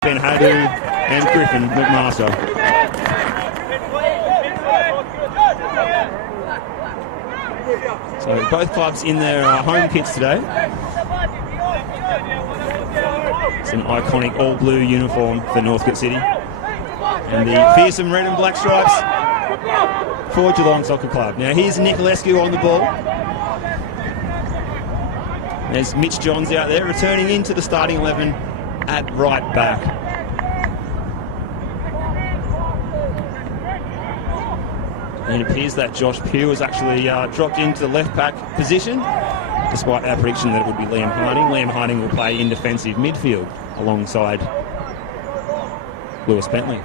Ben Hadou and Griffin McMaster. So both clubs in their home kits today. It's an iconic all-blue uniform for Northcote City. And the fearsome red and black stripes for Geelong Soccer Club. Now here's Nicolescu on the ball. There's Mitch Johns out there, returning into the starting 11 at right back. And it appears that Josh Pugh has actually dropped into the left back position, despite our prediction that it would be Liam Harding. Liam Harding will play in defensive midfield alongside Lewis Bentley.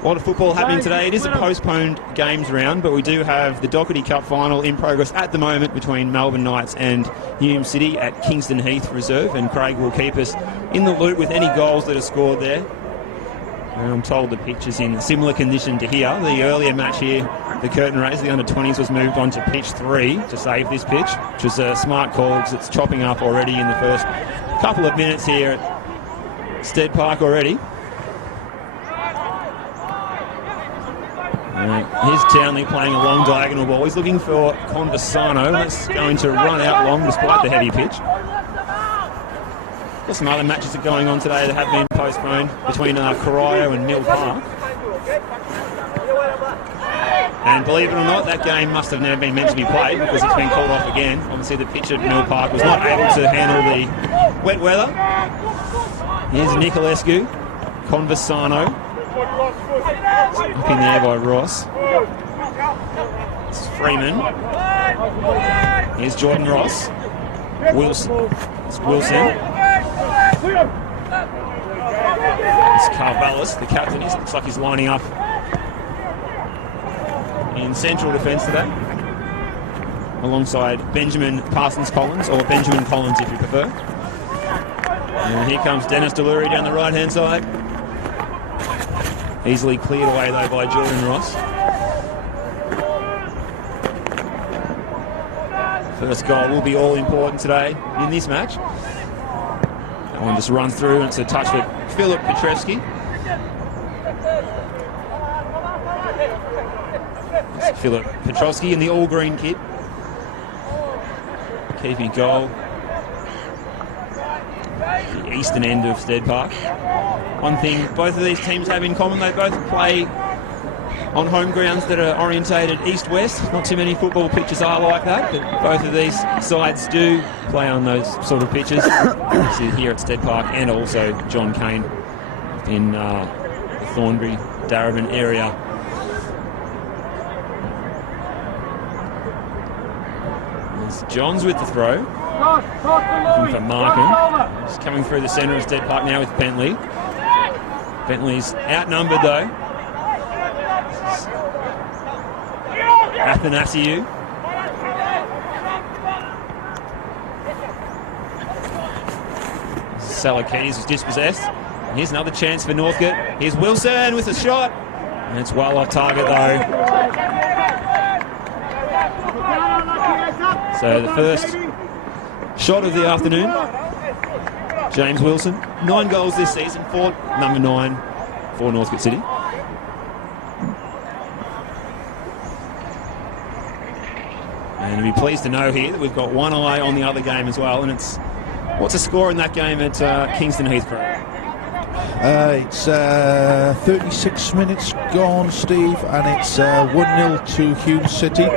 A lot of football happening today. It is a postponed games round, but we do have the Doherty Cup final in progress at the moment between Melbourne Knights and Hume City at Kingston Heath Reserve, and Craig will keep us in the loop with any goals that are scored there. And I'm told the pitch is in similar condition to here. The earlier match here, the curtain raise, the under-20s was moved on to pitch 3 to save this pitch, which is a smart call because it's chopping up already in the first couple of minutes here at Stead Park already. Here's Townley playing a long diagonal ball. He's looking for Conversano. That's going to run out long despite the heavy pitch. There's some other matches that are going on today that have been postponed between Corio and Mill Park. And believe it or not, that game must have never been meant to be played because it's been called off again. Obviously the pitch at Mill Park was not able to handle the wet weather. Here's Nicolescu, Conversano. Up in the air by Ross. It's Freeman. Here's Jordan Ross. Wilson. It's Wilson. It's Carvallis, the captain. He looks like he's lining up in central defence today, alongside Benjamin Parsons-Collins, or Benjamin Collins if you prefer. And here comes Dennis Delury down the right-hand side. Easily cleared away though by Jordan Ross. First goal will be all important today in this match. That one just runs through and it's a touch for Philip Petrevski. It's Philip Petrevski in the all-green kit. Keeping goal. The eastern end of Stead Park. One thing both of these teams have in common, they both play on home grounds that are orientated east-west. Not too many football pitches are like that, but both of these sides do play on those sort of pitches. See here at Stead Park and also John Cain in the Thornbury, Darabin area. There's Johns with the throw. Looking for Markin. He's coming through the centre of Stead Park now with Bentley. Bentley's outnumbered though. Athanasiou. Salakidis was dispossessed. And here's another chance for Northcote. Here's Wilson with a shot. And it's well off target though. So the first shot of the afternoon. James Wilson, 9 goals this season, for number 9 for Northcote City. And you'll be pleased to know here that we've got one eye on the other game as well. And it's, what's the score in that game at Kingston Heath? It's 36 minutes gone, Steve, and it's 1-0 to Hume City.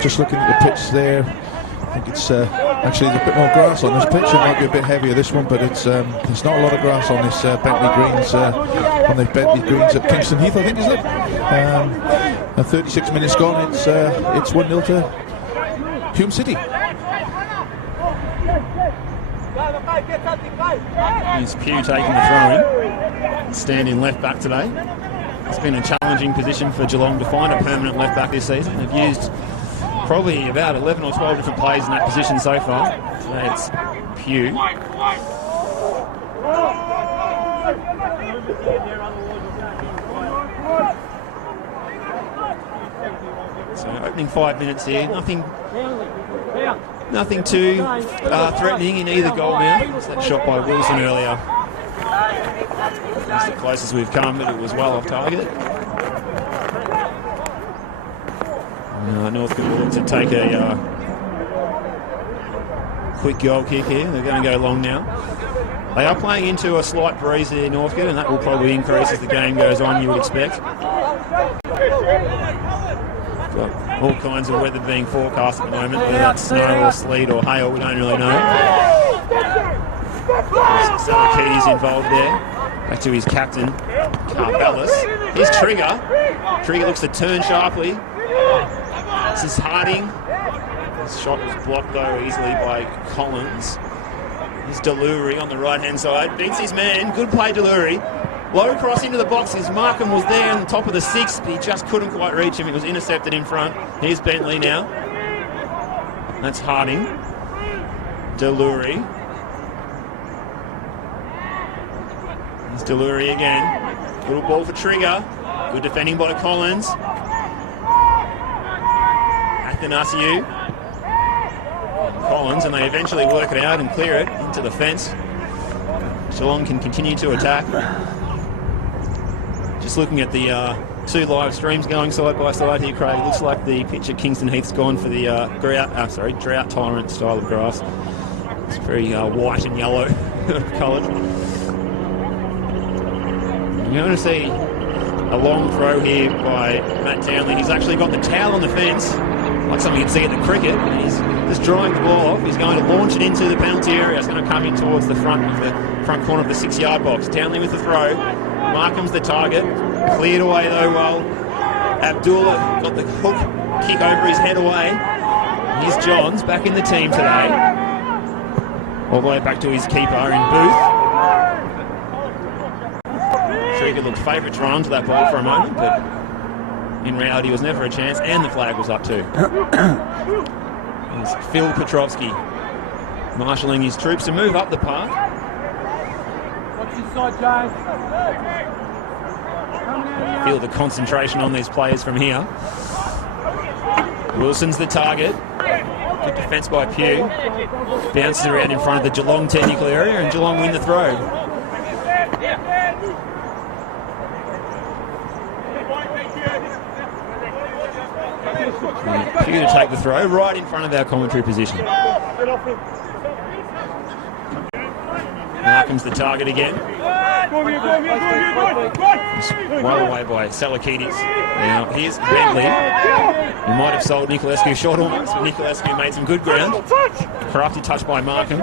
Just looking at the pitch there, I think it's actually there's a bit more grass on this pitch. It might be a bit heavier this one, but it's there's not a lot of grass on this Bentley Greens on the Bentley Greens at Kingston Heath, I think, is it? 36 minutes gone. It's 1-0 to Hume City. Here's Pugh taking the throw in. Standing left back today. It's been a challenging position for Geelong to find a permanent left back this season. They've used probably about 11 or 12 different players in that position so far. Today it's Pugh. So opening 5 minutes here, nothing too threatening in either goal now. It's that shot by Wilson earlier. That's the closest we've come, but it was well off target. Northcote will look to take a quick goal kick here. They're going to go long now. They are playing into a slight breeze here, Northcote, and that will probably increase as the game goes on, you would expect. Got all kinds of weather being forecast at the moment, whether that's snow or sleet or hail, we don't really know. Salakides involved there. Back to his captain, Carvelis. Here's Trigger. Trigger looks to turn sharply. This is Harding. His shot was blocked though easily by Collins. Here's Deluri on the right-hand side. Beats his man. Good play, Deluri. Low cross into the boxes. Markham was there on the top of the 6, but he just couldn't quite reach him. It was intercepted in front. Here's Bentley now. That's Harding. Deluri. Here's Deluri again. Little ball for Trigger. Good defending by Collins. Athanasiou. Collins, and they eventually work it out and clear it into the fence. Geelong can continue to attack. Just looking at the two live streams going side by side here, Craig. Looks like the pitch at Kingston Heath's gone for the drought-tolerant style of grass. It's very white and yellow coloured. You're going to see a long throw here by Matt Townley. He's actually got the towel on the fence, like something you'd see at the cricket. He's just drying the ball off. He's going to launch it into the penalty area. It's going to come in towards the front corner of the 6-yard box. Townley with the throw. Markham's the target. Cleared away though well. Abdullah got the hook kick over his head away. Here's Johns back in the team today. All the way back to his keeper in Booth. Trigger looked favourite to run onto that ball for a moment, but in reality was never a chance, and the flag was up too. There's Phil Petrovski marshalling his troops to move up the park. Feel the concentration on these players from here. Wilson's the target. Good defence by Pugh. Bounces around in front of the Geelong technical area, and Geelong win the throw. Pugh to take the throw right in front of our commentary position. Markham's the target again. Well away by Salakides. Now here's Bentley. He might have sold Nicolescu short almost, but Nicolescu made some good ground. Corrupted touch by Markham.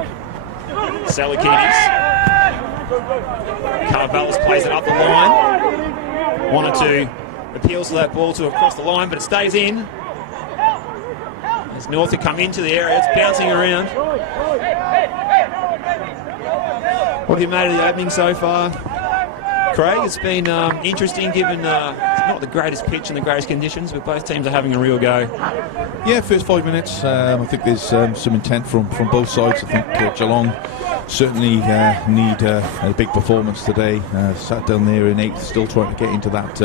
Salakides. Carvelis plays it up the line. Wanted to appeals to that ball to across the line, but it stays in. As Northcote come into the area, it's bouncing around. What have you made of the opening so far, Craig? It's been interesting given it's not the greatest pitch and the greatest conditions, but both teams are having a real go. Yeah, first 5 minutes, I think there's some intent from both sides. I think Geelong certainly need a big performance today. Sat down there in 8th, still trying to get into that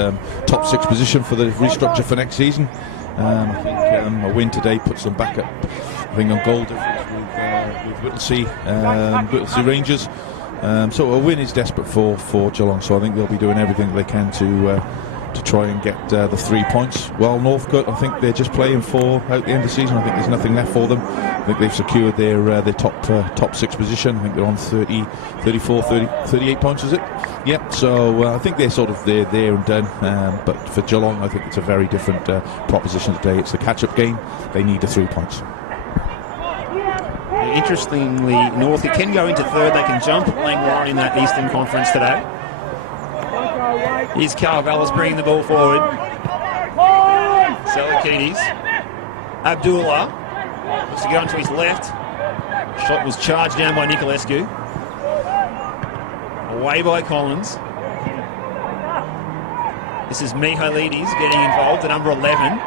top 6 position for the restructure for next season. I think a win today puts them back up, I think, on goal difference with Whittlesea Rangers. So a win is desperate for Geelong, so I think they'll be doing everything they can to try and get the 3 points. Well, Northcote, I think they're just playing for out the end of the season. I think there's nothing left for them. I think they've secured their top 6 position. I think they're on 38 points, is it? Yeah, so I think they're there and done. But for Geelong, I think it's a very different proposition today. It's a catch-up game. They need the 3 points. Interestingly, Northcote can go into third. They can jump Langwarrin in that Eastern Conference today. Here's Carvelis bringing the ball forward. Salakides. Abdullah looks to go into his left. Shot was charged down by Nicolescu. Away by Collins. This is Michaelides getting involved, the number 11.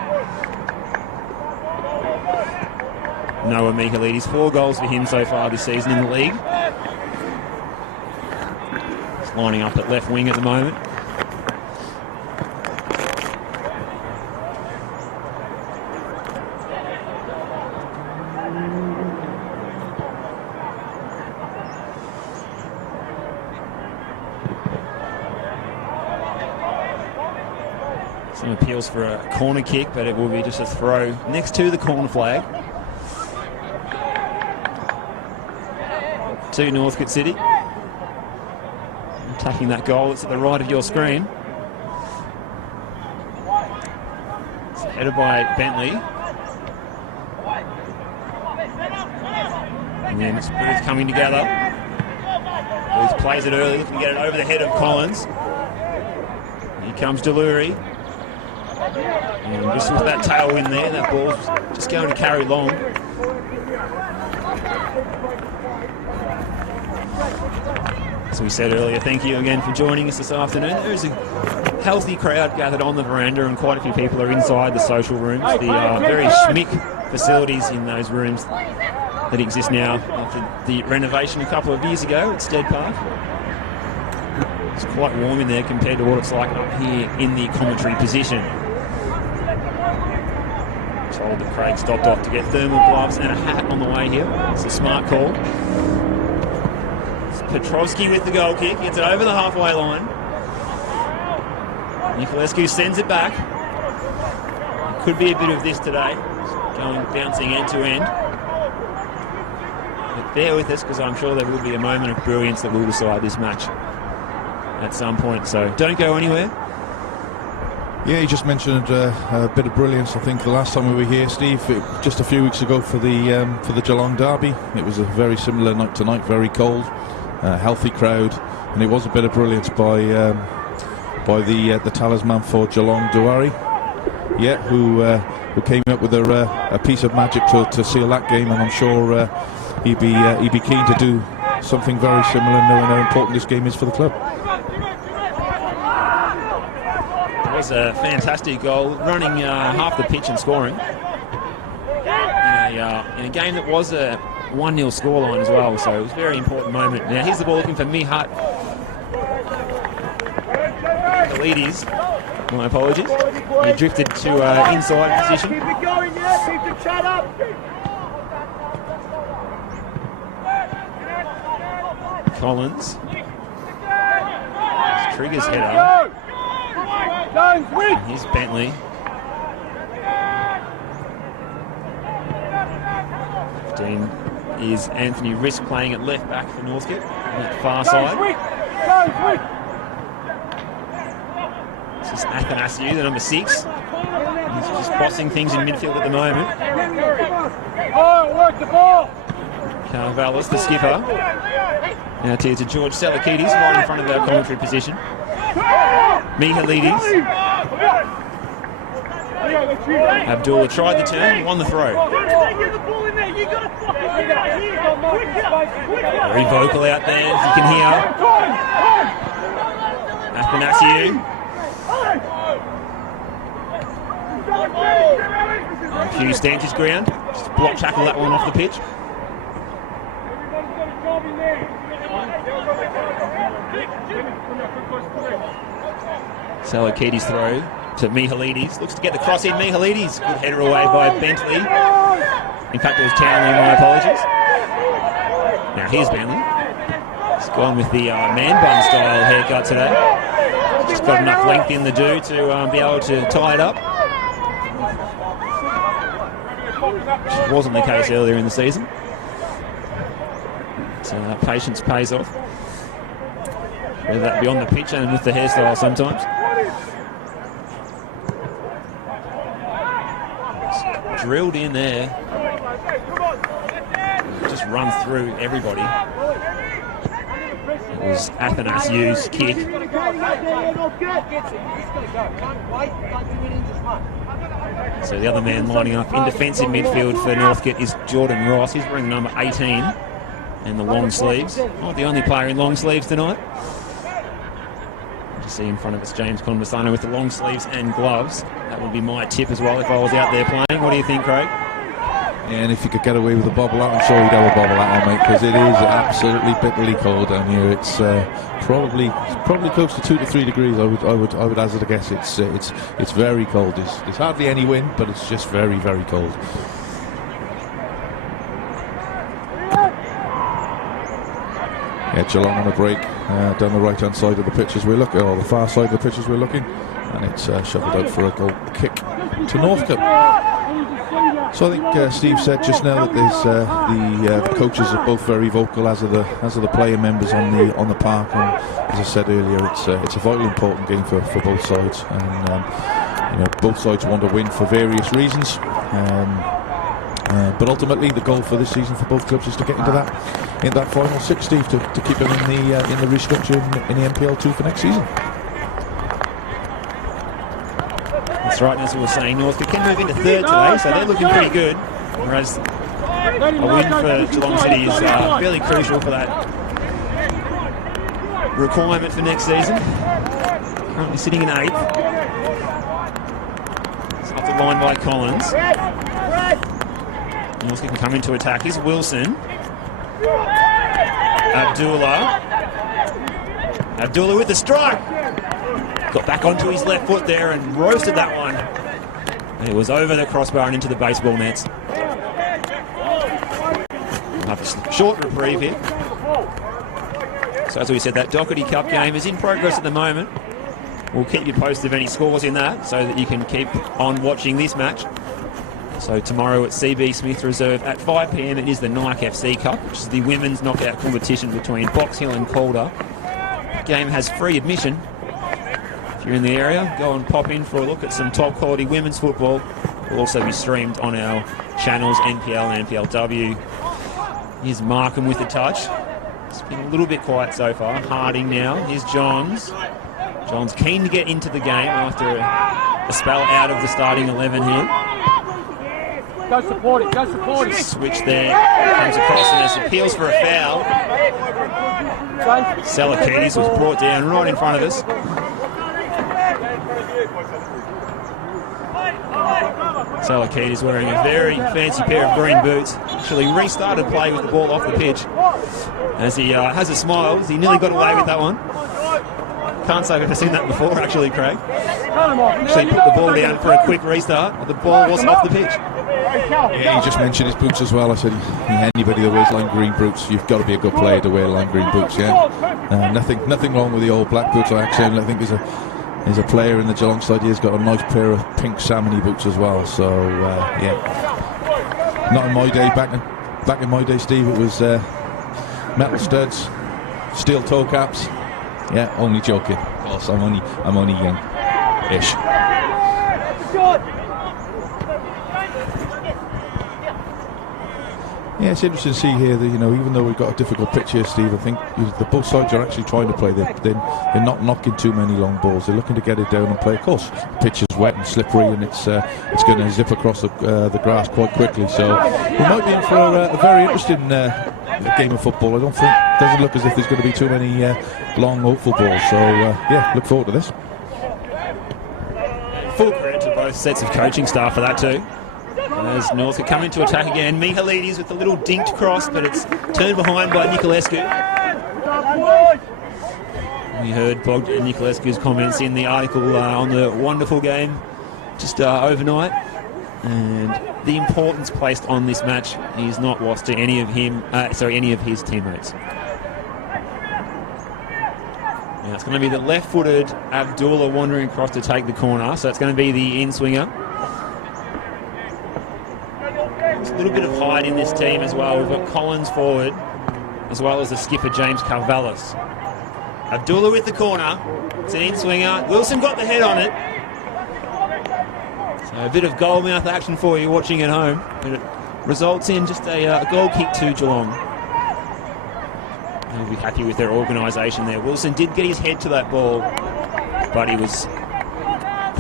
Noah Michaelides, 4 goals for him so far this season in the league. He's lining up at left wing at the moment. Some appeals for a corner kick, but it will be just a throw next to the corner flag to Northcote City. Attacking that goal that's at the right of your screen. It's headed by Bentley. And then it's Booth coming together. Booth plays it early, looking to get it over the head of Collins. Here comes Deluri. And just with that tailwind there, that ball's just going to carry long. As we said earlier, thank you again for joining us this afternoon. There's a healthy crowd gathered on the veranda, and quite a few people are inside the social rooms. The very schmick facilities in those rooms that exist now after the renovation a couple of years ago at Stead Park. It's quite warm in there compared to what it's like up here in the commentary position. Told that Craig stopped off to get thermal gloves and a hat on the way here. It's a smart call. It's Petrovsky with the goal kick, gets it over the halfway line. Nicolescu sends it back. It could be a bit of this today, bouncing end to end. But bear with us, because I'm sure there will be a moment of brilliance that will decide this match at some point. So don't go anywhere. Yeah, you just mentioned a bit of brilliance. I think the last time we were here, Steve, just a few weeks ago for the Geelong derby, it was a very similar night tonight. Very cold, healthy crowd, and it was a bit of brilliance by the talisman for Geelong, Duari. Yeah, who came up with a piece of magic to seal that game, and I'm sure he'd be keen to do something very similar, knowing how important this game is for the club. It was a fantastic goal, running half the pitch and scoring in a game that was a 1-0 scoreline as well, so it was a very important moment. Now here's the ball looking for Mihat. Ladies, my apologies. He drifted to inside position. Keep it going, yeah, keep the chat up. Collins. Triggers header. Here's Bentley. 15 is Anthony Risk playing at left back for Northcote on that far side. This is Athanasiou, the number 6. He's just bossing things in midfield at the moment. Carvallis, the skipper. Now to George Selakidis, right in front of our commentary position. Mihalidis. Abdullah tried the turn, won the throw. Very vocal out there, as you can hear. Athanasiou. Hugh stands his ground. Just block tackle that one off the pitch. Selakidis throw to Mihalidis. Looks to get the cross in. Mihalidis. Good header away by Bentley. In fact, it was Townley, my apologies. Now here's Bentley. He's gone with the man bun style haircut today. Just got enough length in the do to be able to tie it up. Which wasn't the case earlier in the season. So patience pays off. Whether that be on the pitch and with the hairstyle sometimes. It's drilled in there. Just run through everybody. It was Athanasiou's kick. So the other man lining up in defensive midfield for Northcote is Jordan Ross. He's wearing number 18 and the long sleeves. Not the only player in long sleeves tonight. You see in front of us James Conversano with the long sleeves and gloves. That would be my tip as well if I was out there playing. What do you think, Craig? And if you could get away with a bobble hat, I'm sure you'd have a bobble hat on, mate, because it is absolutely bitterly cold down here. It's probably close to 2 to 3 degrees. I would hazard a guess. It's very cold. There's hardly any wind, but it's just very, very cold. Yeah, Geelong on a break down the right-hand side of the pitch as we're looking, or the far side of the pitch as we're looking. and it's shovelled out for a goal kick to Northcote. So I think Steve said just now that there's the coaches are both very vocal, as are the player members on the park, and as I said earlier, it's a vitally important game for both sides, and both sides want to win for various reasons. But ultimately, the goal for this season for both clubs is to get into that final six, Steve, to keep them in the restructure in the NPL 2 for next season. That's right, as we were saying, Northcote can move into third today, so they're looking pretty good. Whereas a win for Geelong City is fairly crucial for that requirement for next season. Currently sitting in 8th. It's off the line by Collins. Northcote can come into attack. Here's Wilson. Abdullah with the strike. Got back onto his left foot there and roasted that one. And it was over the crossbar and into the baseball nets. We'll have a short reprieve here. So as we said, that Doherty Cup game is in progress at the moment. We'll keep you posted of any scores in that so that you can keep on watching this match. So tomorrow at CB Smith Reserve at 5 p.m. it is the Nike FC Cup, which is the women's knockout competition between Box Hill and Calder. The game has free admission. If you're in the area, go and pop in for a look at some top quality women's football. It will also be streamed on our channels, NPL and NPLW. Here's Markham with the touch. It's been a little bit quiet so far. Harding now. Here's Johns. Johns keen to get into the game after a spell out of the starting 11 here. Go support it, go support it. Switch there, comes across and there's appeals for a foul. Salakides was brought down right in front of us. Salakides wearing a very fancy pair of green boots. Actually restarted play with the ball off the pitch. As he has a smile, he nearly got away with that one. Can't say I've ever seen that before, actually, Craig. Actually put the ball down for a quick restart, but the ball was off the pitch. Yeah, he just mentioned his boots as well. I said, anybody that wears lime green boots, you've got to be a good player to wear lime green boots. Yeah, nothing wrong with the old black boots. I actually think there's a player in the Geelong side. He's got a nice pair of pink salmony boots as well. So yeah, not in my day. Back in my day, Steve, it was metal studs, steel toe caps. Yeah, only joking. Of course, I'm only young-ish. Yeah, it's interesting to see here that, even though we've got a difficult pitch here, Steve, I think the both sides are actually trying to play. They're not knocking too many long balls. They're looking to get it down and play. Of course, the pitch is wet and slippery, and it's going to zip across the grass quite quickly. So we might be in for a very interesting game of football. I don't think it doesn't look as if there's going to be too many long, hopeful balls. So yeah, look forward to this. Full credit to both sets of coaching staff for that too. As Northcote come into attack again, Mihalides with a little dinked cross, but it's turned behind by Niculescu. We heard Niculescu's comments in the article on the wonderful game just overnight, and the importance placed on this match is not lost to any of his teammates. Now it's going to be the left-footed Abdullah wandering across to take the corner, so it's going to be the in-swinger. There's a little bit of height in this team as well. We've got Collins forward, as well as the skipper James Carvallis. Abdullah with the corner. It's an in-swinger. Wilson got the head on it. So a bit of goalmouth action for you watching at home. But it results in just a goal kick to Geelong. They'll be happy with their organisation there. Wilson did get his head to that ball, but he was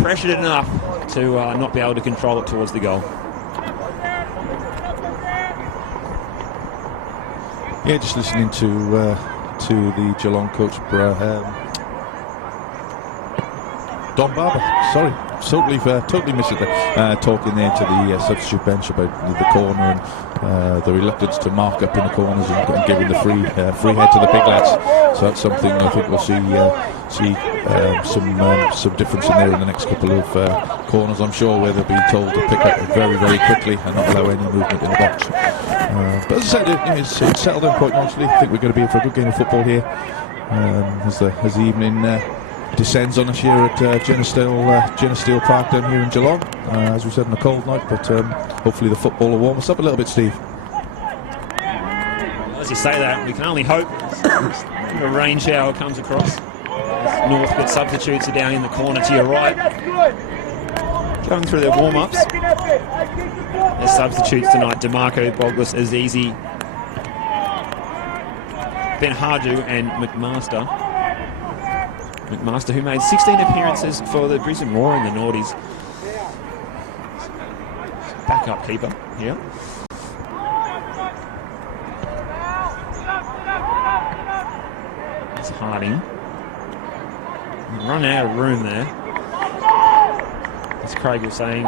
pressured enough to not be able to control it towards the goal. Yeah, just listening to the Geelong coach, Don Barber. Sorry, totally missed it there. Talking there to the substitute bench about the corner and the reluctance to mark up in the corners and giving the free head to the big lads. So that's something I think we'll see some difference in there in the next couple of corners, I'm sure, where they'll be told to pick up very, very quickly and not allow any movement in the box. But as I said, it's settled in quite nicely. I think we're going to be in for a good game of football here as the evening descends on us here at Genesteel Park down here in Geelong, as we said, on a cold night, but hopefully the football will warm us up a little bit, Steve. As you say that, we can only hope a rain shower comes across. Northcote substitutes are down in the corner to your right, going through their warm-ups. Their substitutes tonight: DeMarco, Boglis, Azizi, Ben Harju and McMaster. McMaster, who made 16 appearances for the Brisbane Roar in the noughties. Backup keeper here. It's Harding. Run out of room there. As Craig was saying,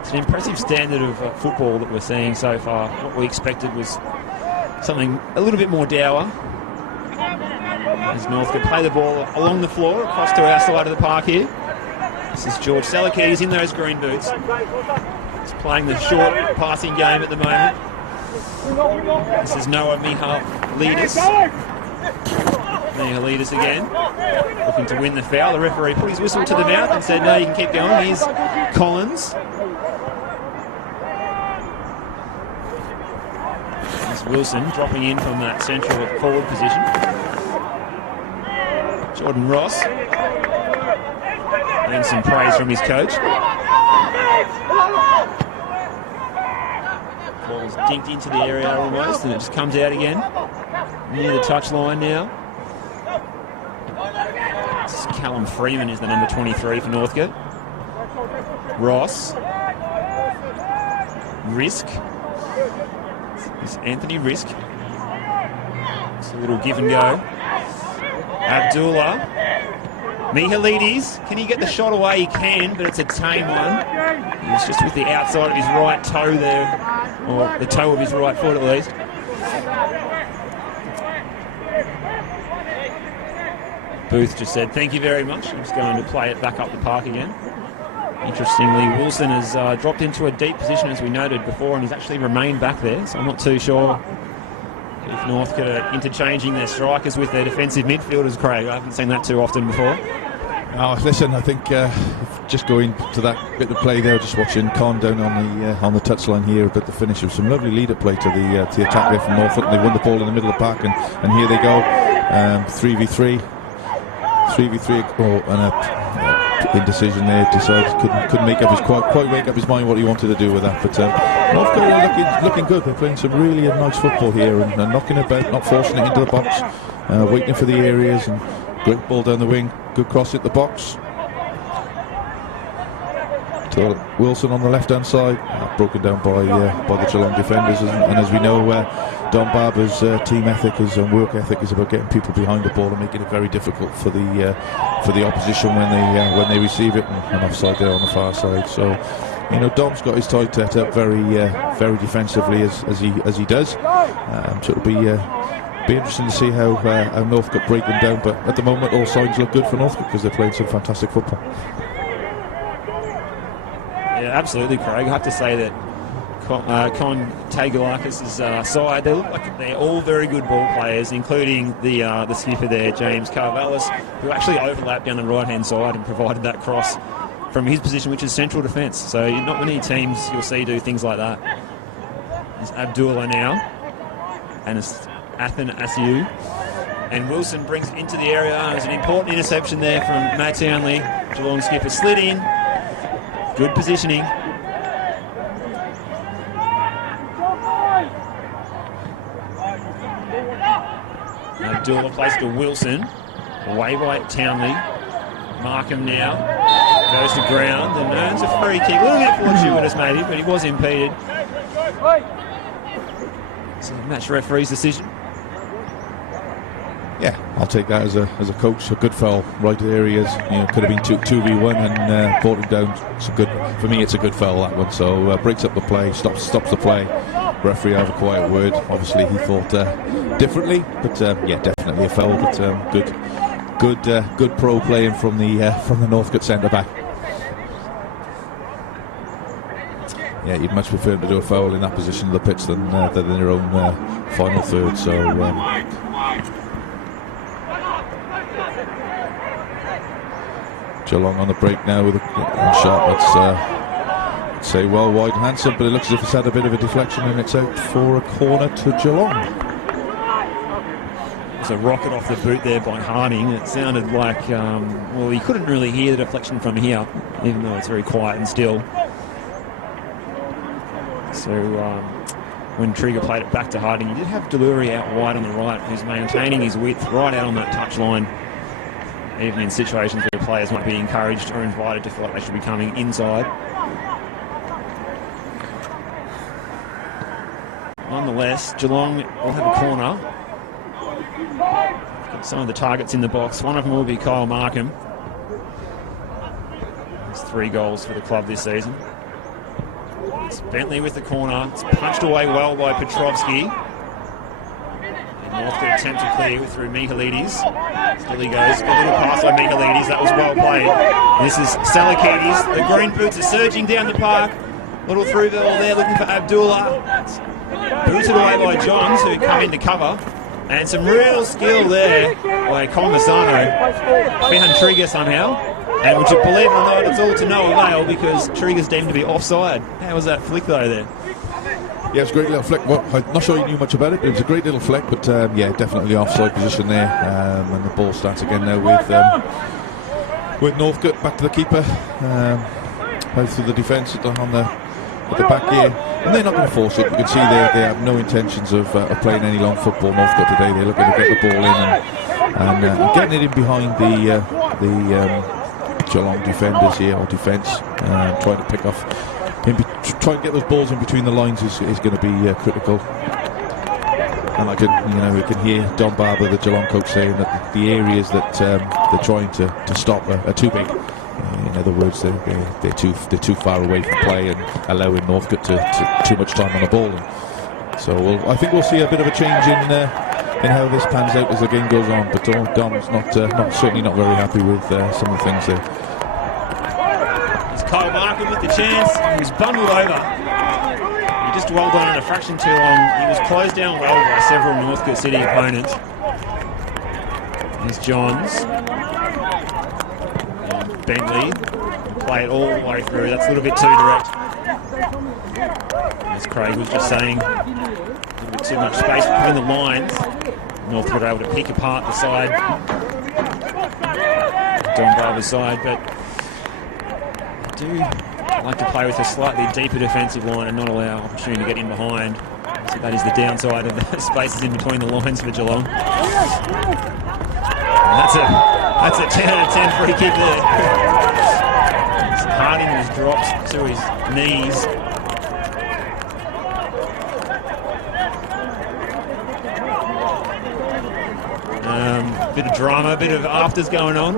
it's an impressive standard of football that we're seeing so far. What we expected was something a little bit more dour. As Northcote play the ball along the floor across to our side of the park here. This is George Sellekeys in those green boots. He's playing the short passing game at the moment. This is Noah Mihalidis. Mihalidis again, looking to win the foul. The referee put his whistle to the mouth and said, no, you can keep going. Here's Collins. There's Wilson dropping in from that central forward position. Jordan Ross, and some praise from his coach. Ball's dinked into the area almost, and it just comes out again. Near the touchline now. Callum Freeman is the number 23 for Northcote. Ross. Risk. It's Anthony Risk. It's a little give and go. Abdullah. Mihalidis. Can he get the shot away? He can, but it's a tame one. He's just with the outside of his right toe there, or the toe of his right foot at least. Booth just said, thank you very much. I'm just going to play it back up the park again. Interestingly, Wilson has dropped into a deep position, as we noted before, and he's actually remained back there, so I'm not too sure if Northcote are interchanging their strikers with their defensive midfielders, Craig. I haven't seen that too often before. Oh, listen, I think just going to that bit of play there, just watching Con down on the touchline here, a bit the finish of some lovely leader play to the attack there from Northcote. They won the ball in the middle of the park, and here they go, 3v3. 3v3, and a indecision there. Decided couldn't make up quite make up his mind what he wanted to do with that. But Northcote are looking good. They're playing some really nice football here and knocking about, not forcing it into the box, waiting for the areas, and great ball down the wing, good cross at the box. To Wilson on the left hand side, broken down by the Geelong defenders, and as we know, Don Barber's team ethic and work ethic is about getting people behind the ball and making it very difficult for the opposition when they receive it, and offside there on the far side. So, you know, Dom's got his tight set up very defensively as he does. So it'll be interesting to see how Northcote break them down. But at the moment, all signs look good for Northcote because they're playing some fantastic football. Yeah, absolutely, Craig. I have to say that Con Tagalakis' side, they look like they're all very good ball players, including the skipper there, James Carvallis, who actually overlapped down the right-hand side and provided that cross from his position, which is central defence. So not many teams you'll see do things like that. There's Abdullah now, and it's Athan Asiu. And Wilson brings it into the area. There's an important interception there from Matt Townley. Geelong skipper slid in. Good positioning. Abdullah plays to Wilson. Away by Townley. Markham now. Goes to ground and earns a free kick. A little bit fortuitous maybe, but he was impeded. So match referee's decision. Yeah, I'll take that as a coach. A good foul right there. He is. You know, could have been 2v1 and brought him down. It's a good, for me, it's a good foul, that one. So breaks up the play, stops the play. Referee have a quiet word. Obviously, he thought differently, but yeah, definitely a foul. But good pro playing from the Northcote centre back. Yeah, you'd much prefer to do a foul in that position of the pitch than in your own final third. So. Geelong on the break now with a shot that's, let's say, well wide and handsome, but it looks as if it's had a bit of a deflection and it's out for a corner to Geelong. It's a rocket off the boot there by Harding. It sounded like, well, you couldn't really hear the deflection from here, even though it's very quiet and still. So when Trigger played it back to Harding, you did have Deluri out wide on the right, who's maintaining his width right out on that touch line, even in situations where players might be encouraged or invited to feel like they should be coming inside. Nonetheless, Geelong will have a corner. Got some of the targets in the box. One of them will be Kyle Markham. There's 3 goals for the club this season. It's Bentley with the corner. It's punched away well by Petrovski. And Northcote attempt to clear through Michaelides. Still he goes. A little pass by Michaelides. That was well played. This is Salakidis. The green boots are surging down the park. Little through ball there looking for Abdullah. It's booted away by Johns, who come into cover. And some real skill there by Colmasano. Found Trigger somehow. And would you believe it or not, it's all to no avail because Trigger's deemed to be offside. How was that flick though there? Yeah, it's a great little flick. Well, I'm not sure you knew much about it, but it was a great little flick. But yeah, definitely offside position there. And the ball starts again now with Northcote back to the keeper. Both through the defence at the back here. And they're not going to force it. You can see they have no intentions of playing any long football. Northcote today, they're looking to get the ball in and getting it in behind the Geelong defenders here, or defence, trying to pick off, try and get those balls in between the lines is going to be critical. And we can hear Don Barber, the Geelong coach, saying that the areas that they're trying to stop are too big. In other words, they're too far away from play and allowing Northcote to too much time on the ball. And so I think we'll see a bit of a change in how this pans out as the game goes on. But Dom's certainly not very happy with some of the things there. It's Kyle Markham with the chance. He was bundled over. He just dwelled on it a fraction too long. He was closed down well by several Northcote City opponents. There's Johns. Bentley play it all the way through. That's a little bit too direct. As Craig was just saying, a little bit too much space between the lines. Northcote able to pick apart the side, Don Barber's side, but I do like to play with a slightly deeper defensive line and not allow opportunity to get in behind. So that is the downside of the spaces in between the lines for Geelong. And that's a 10 out of 10 free kick there. Harding was dropped to his knees. Bit of drama, bit of afters going on.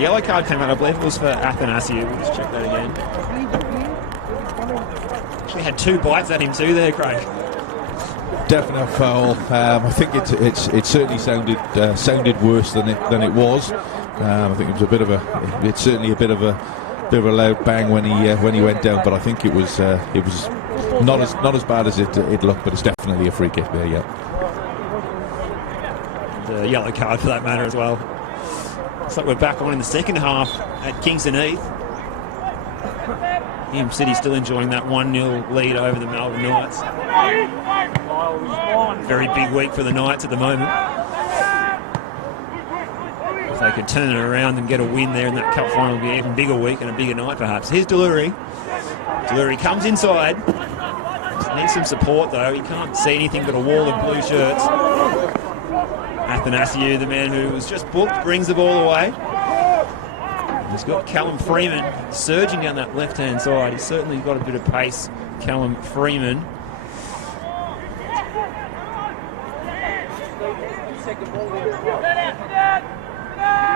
Yellow card came out, I believe it was for Athanasiou. We'll just check that again. Actually had 2 bites at him too there, Craig. Definite foul. I think it certainly sounded worse than it was. I think it was certainly a bit of a loud bang when he went down, but I think it was not as bad as it looked, but it's definitely a free kick there. Yeah. The yellow card for that matter as well. Looks like we're back on in the second half at Kingston Heath. City still enjoying that 1-0 lead over the Melbourne Knights. Very big week for the Knights at the moment. If they could turn it around and get a win there in that cup final, it'll be an even bigger week and a bigger night perhaps. Here's Deluri. Deluri comes inside. Needs some support though. He can't see anything but a wall of blue shirts. Athanasiou, the man who was just booked, brings the ball away. He's got Callum Freeman surging down that left-hand side. He's certainly got a bit of pace, Callum Freeman.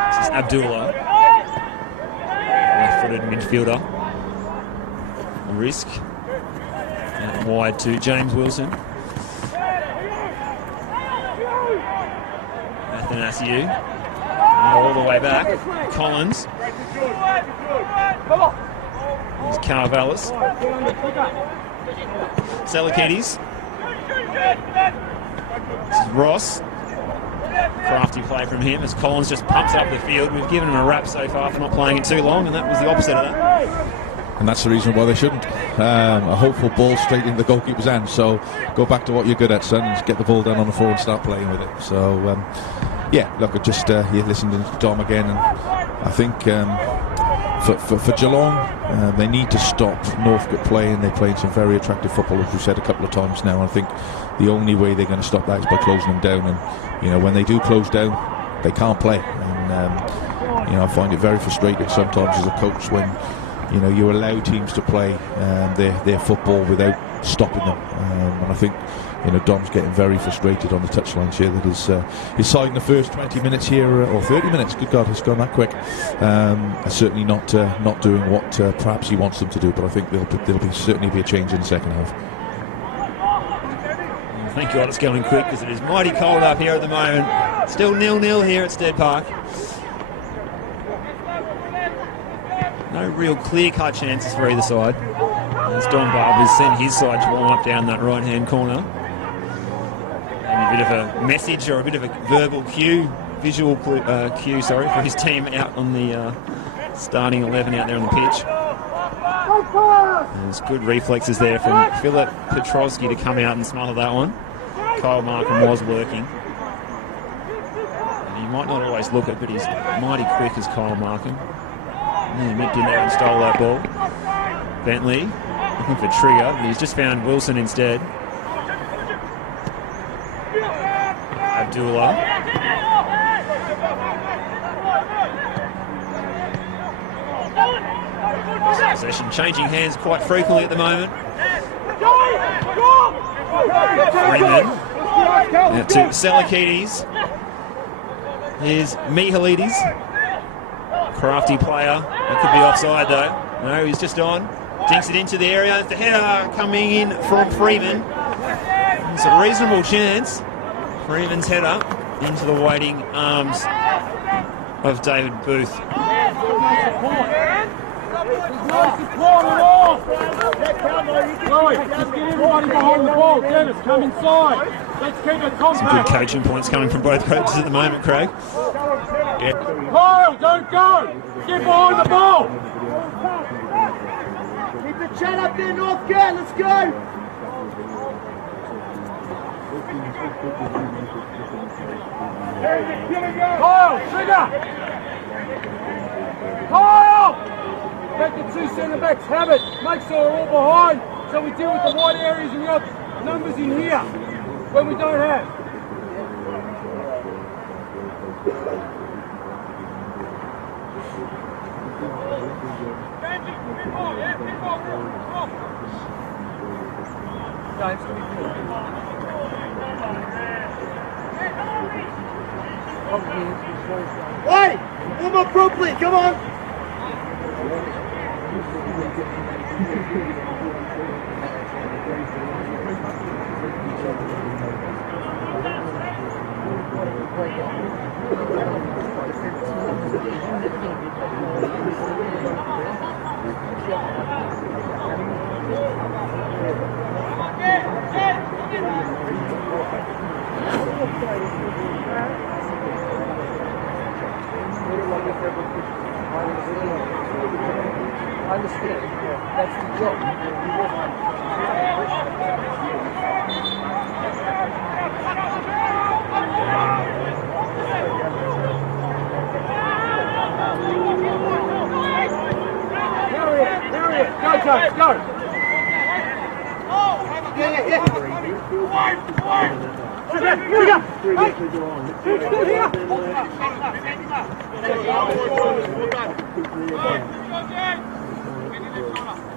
This is Abdullah, left-footed midfielder. Risk. Out wide to James Wilson. Athanasiou. All the way back. Collins. There's Carvallis. Salakidis. This is Ross. Crafty play from him as Collins just pumps up the field. We've given him a rap so far for not playing it too long, and that was the opposite of that. And that's the reason why they shouldn't. A hopeful ball straight in the goalkeeper's hand. So go back to what you're good at, son, and get the ball down on the floor and start playing with it. So, yeah, look, you listened to Dom again, and I think for Geelong, they need to stop Northcote playing. They're playing some very attractive football, as we've said a couple of times now. I think the only way they're going to stop that is by closing them down. And, when they do close down, they can't play. And, I find it very frustrating sometimes as a coach when you allow teams to play their football without stopping them. And I think Dom's getting very frustrated on the touchlines here that his side in the first 20 minutes here, or 30 minutes, good God, it's gone that quick, are certainly not doing what perhaps he wants them to do. But I think there'll certainly be a change in the second half. Thank God it's going quick, because it is mighty cold up here at the moment. Still 0-0 here at Stead Park. No real clear-cut chances for either side, as Don Barber's sent his side to warm up down that right-hand corner. And a bit of a message, or a bit of a verbal visual cue, for his team out on the starting 11 out there on the pitch. There's good reflexes there from Philip Petrovsky to come out and smother that one. Kyle Markham was working. And he might not always look it, but he's mighty quick as Kyle Markham. He nipped in there and stole that ball. Bentley looking for Trigger, but he's just found Wilson instead. Abdullah. Possession changing hands quite frequently at the moment. Freeman. Now to Selakides. Here's Mihalides. Crafty player. That could be offside though. No, he's just on. Dinks it into the area. The header coming in from Freeman. It's a reasonable chance. Freeman's header into the waiting arms of David Booth. No support at all. Louis, just get everybody behind the ball. Dennis, come inside. Let's keep it compact. Some good coaching points coming from both coaches at the moment, Craig. Yeah. Kyle, don't go. Get behind the ball. Keep the chat up there, Northcote. Let's go. Kyle, trigger. Kyle. Let the two centre backs have it. Make sure we're all behind, so we deal with the wide areas and your numbers in here when we don't have. Hey, one more properly. Come on. I understand. That's the job. Period. Go, Coach, go.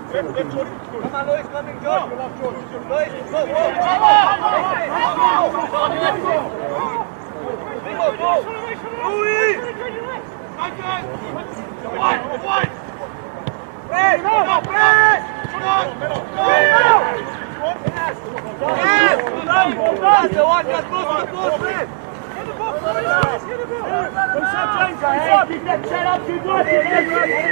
Come on, Lewis, come in, George. Lewis, go. Keep that chat up, keep working. Go.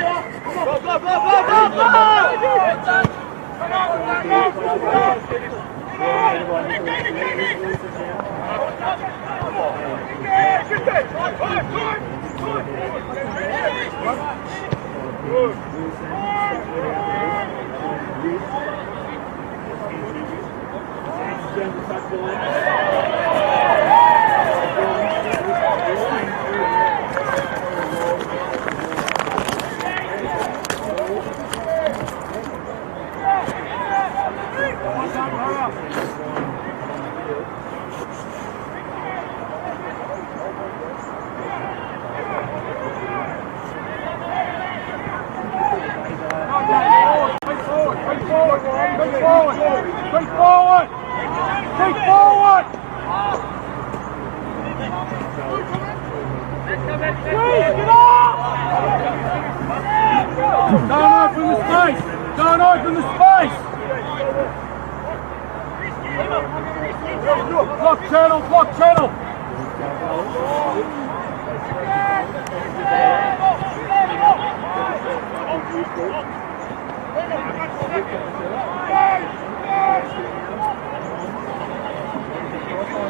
Block channel!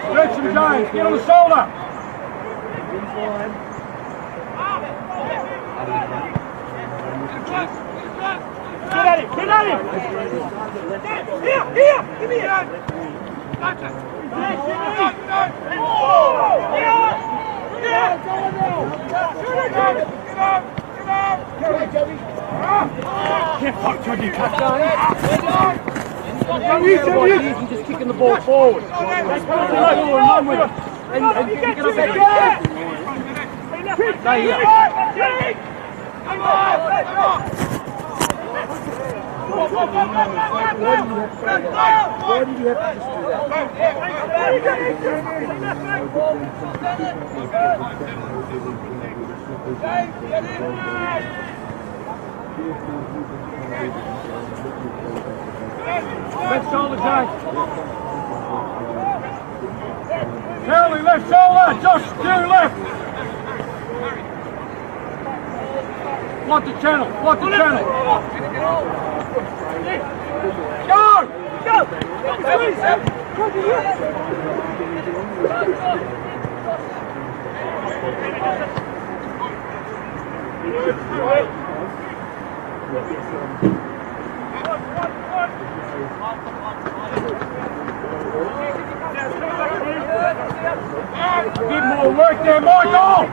Stretch him, James, get on the shoulder! Get at him! Get at him! Here! Give me it! Gotcha! Get fucked, Jody, cut down. You can just kicking the ball forward. And pick it up back. Stay here. Why did you have to just do that? Left shoulder, Jake. Kelly, left shoulder. Josh, you left. Block the channel. Block the channel. Go! Go! Get more work there, Michael!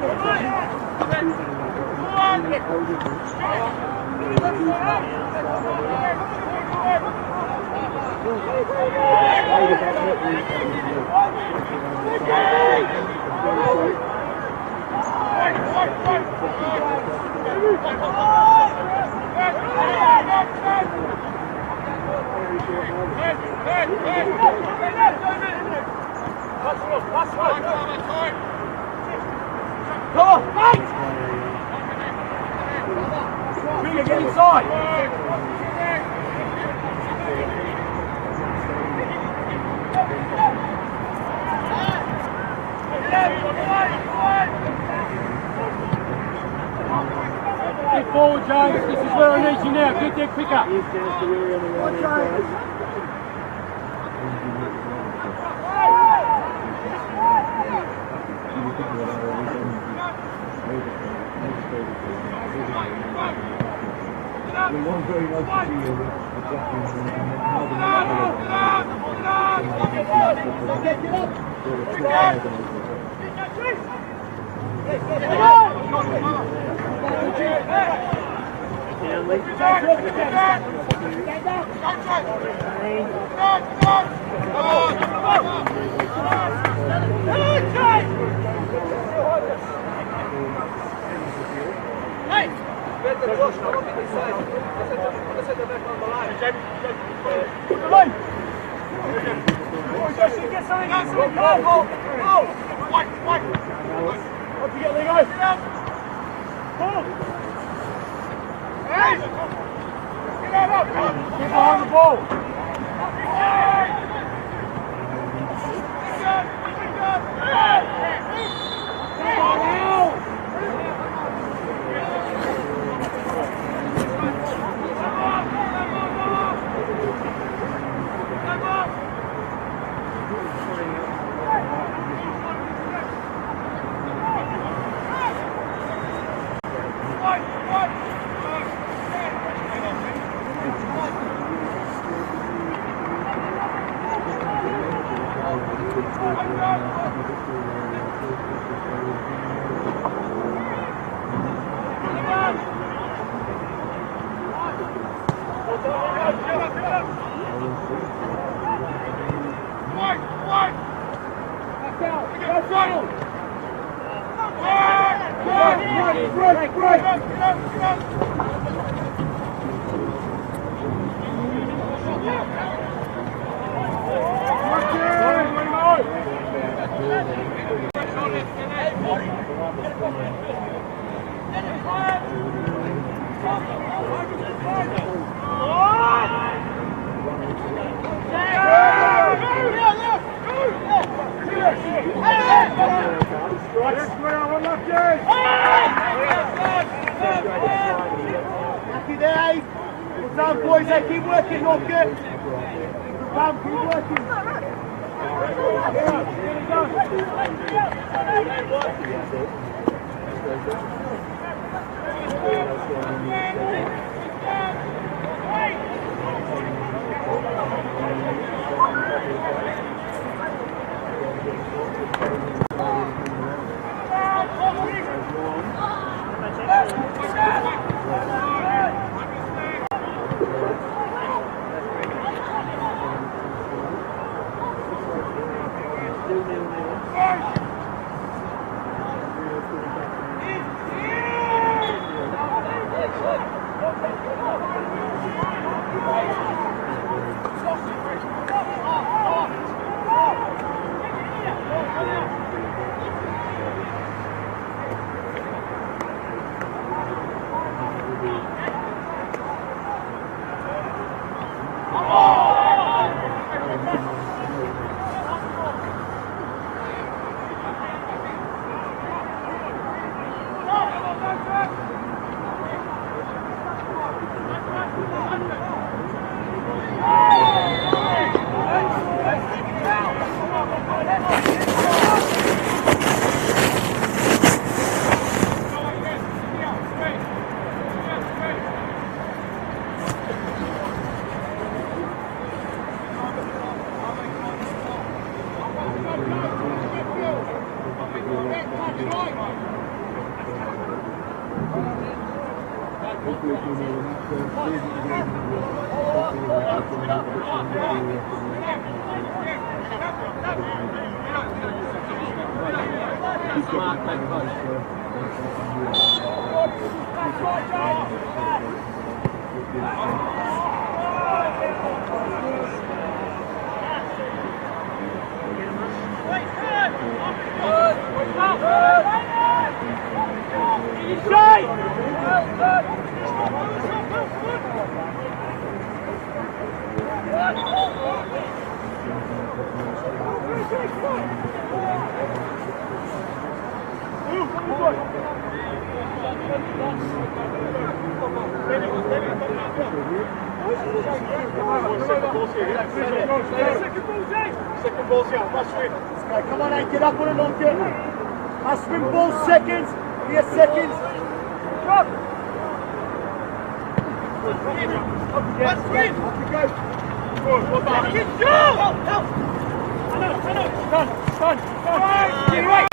Come on, fight! Trigger, get inside! Get forward, James. This is where I need you now. Get there quicker. Get behind the ball. Lucky there. Good time, boys. Hey, keep working, Northcote. Good time, keep working. Second ball's here, must win. Okay, come on, hey, get up on it, Northcote. Must win ball seconds. Here, seconds. Drop. Let's win. Good, well done. Help. Done. Get right.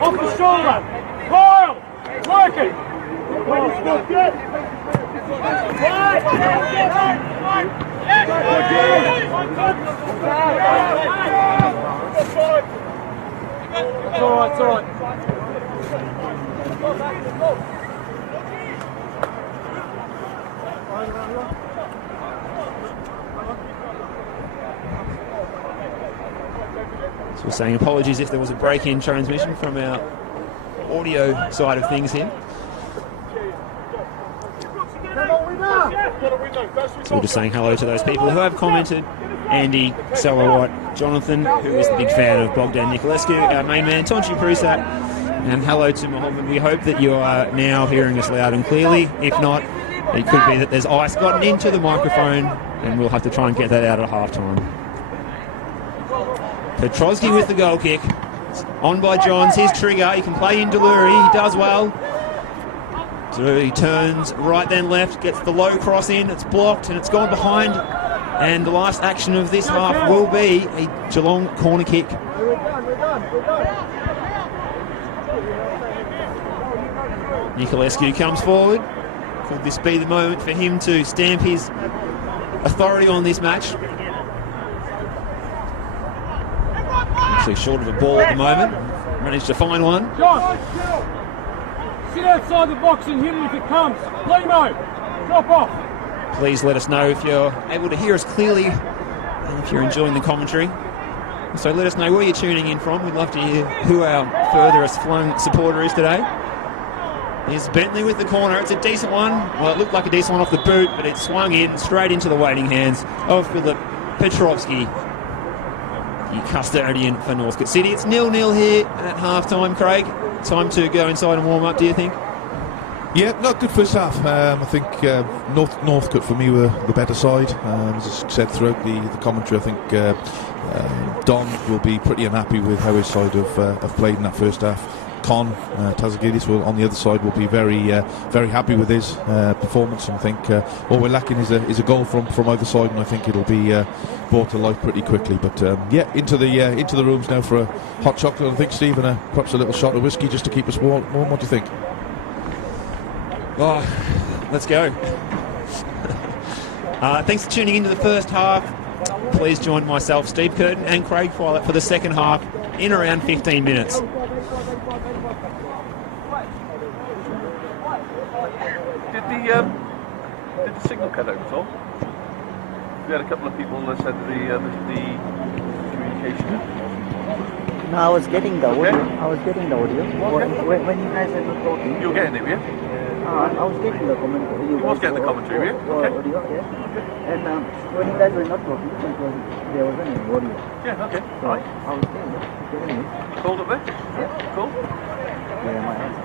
Off the shoulder. Kyle, working. It's all right. So we're saying apologies if there was a break-in transmission from our audio side of things here. So we're just saying hello to those people who have commented Andy Salawat Jonathan, who is a big fan of Bogdan Nicolescu, our main man, Tonchi Prusak, and hello to Mohammed. We hope that you are now hearing us loud and clearly. If not, it could be that there's ice gotten into the microphone, and we'll have to try and get that out at half-time. Petrosky with the goal kick. On by Johns, his trigger. He can play in Deluri. He does well. So he turns right then left, gets the low cross in. It's blocked and it's gone behind. And the last action of this half will be a Geelong corner kick. Nicolescu comes forward. Could this be the moment for him to stamp his authority on this match? Actually short of a ball at the moment. Managed to find one. John, sit outside the box and hit it if it comes. Limo, drop off. Please let us know if you're able to hear us clearly and if you're enjoying the commentary. So let us know where you're tuning in from. We'd love to hear who our furthest flung supporter is today. Here's Bentley with the corner. It's a decent one. Well, it looked like a decent one off the boot, but it swung in straight into the waiting hands of Philip Petrovsky, the custodian for Northcote City. It's 0-0 here at half-time, Craig. Time to go inside and warm up, do you think? Yeah, not good first half. I think Northcote for me were the better side. As I said throughout the commentary, I think Don will be pretty unhappy with how his side have played in that first half. Con Tazagidis will, on the other side, will be very happy with his performance. And I think all we're lacking is a goal from either side, and I think it'll be brought to life pretty quickly. But yeah, into the rooms now for a hot chocolate, I think, Steve, and perhaps a little shot of whiskey just to keep us warm. What do you think? Oh, let's go. Thanks for tuning into the first half. Please join myself, Steve Curtin, and Craig Filet for the second half in around 15 minutes. Did the signal cut out at all? We had a couple of people that said the communication. No, I was getting the audio. Okay. I was getting the audio. Okay. When you guys were talking. You were getting it, were you? I was getting the commentary. You was getting the commentary, were you? Okay. Audio, yeah. And when you guys were not talking, there wasn't any audio. Yeah, okay. So All right. I was getting it. Cold up there? Yeah. Cool. Yeah, my house.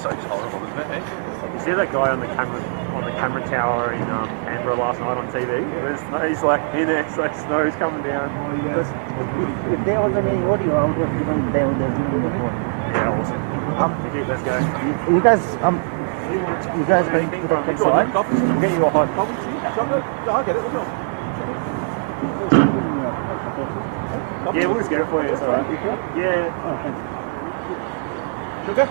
Sounds horrible, isn't it, eh? You see that guy on the camera tower in Canberra last night on TV? He's like in there, so snow's coming down. Because if there wasn't any audio, I would have given them the phone. Yeah, awesome. Okay, let's go. You guys going to the Inside? We'll get you a hot coffee. Chocolate? I'll get it. Yeah, we'll just get it for you. It's alright. Yeah. Oh, thanks. Sugar?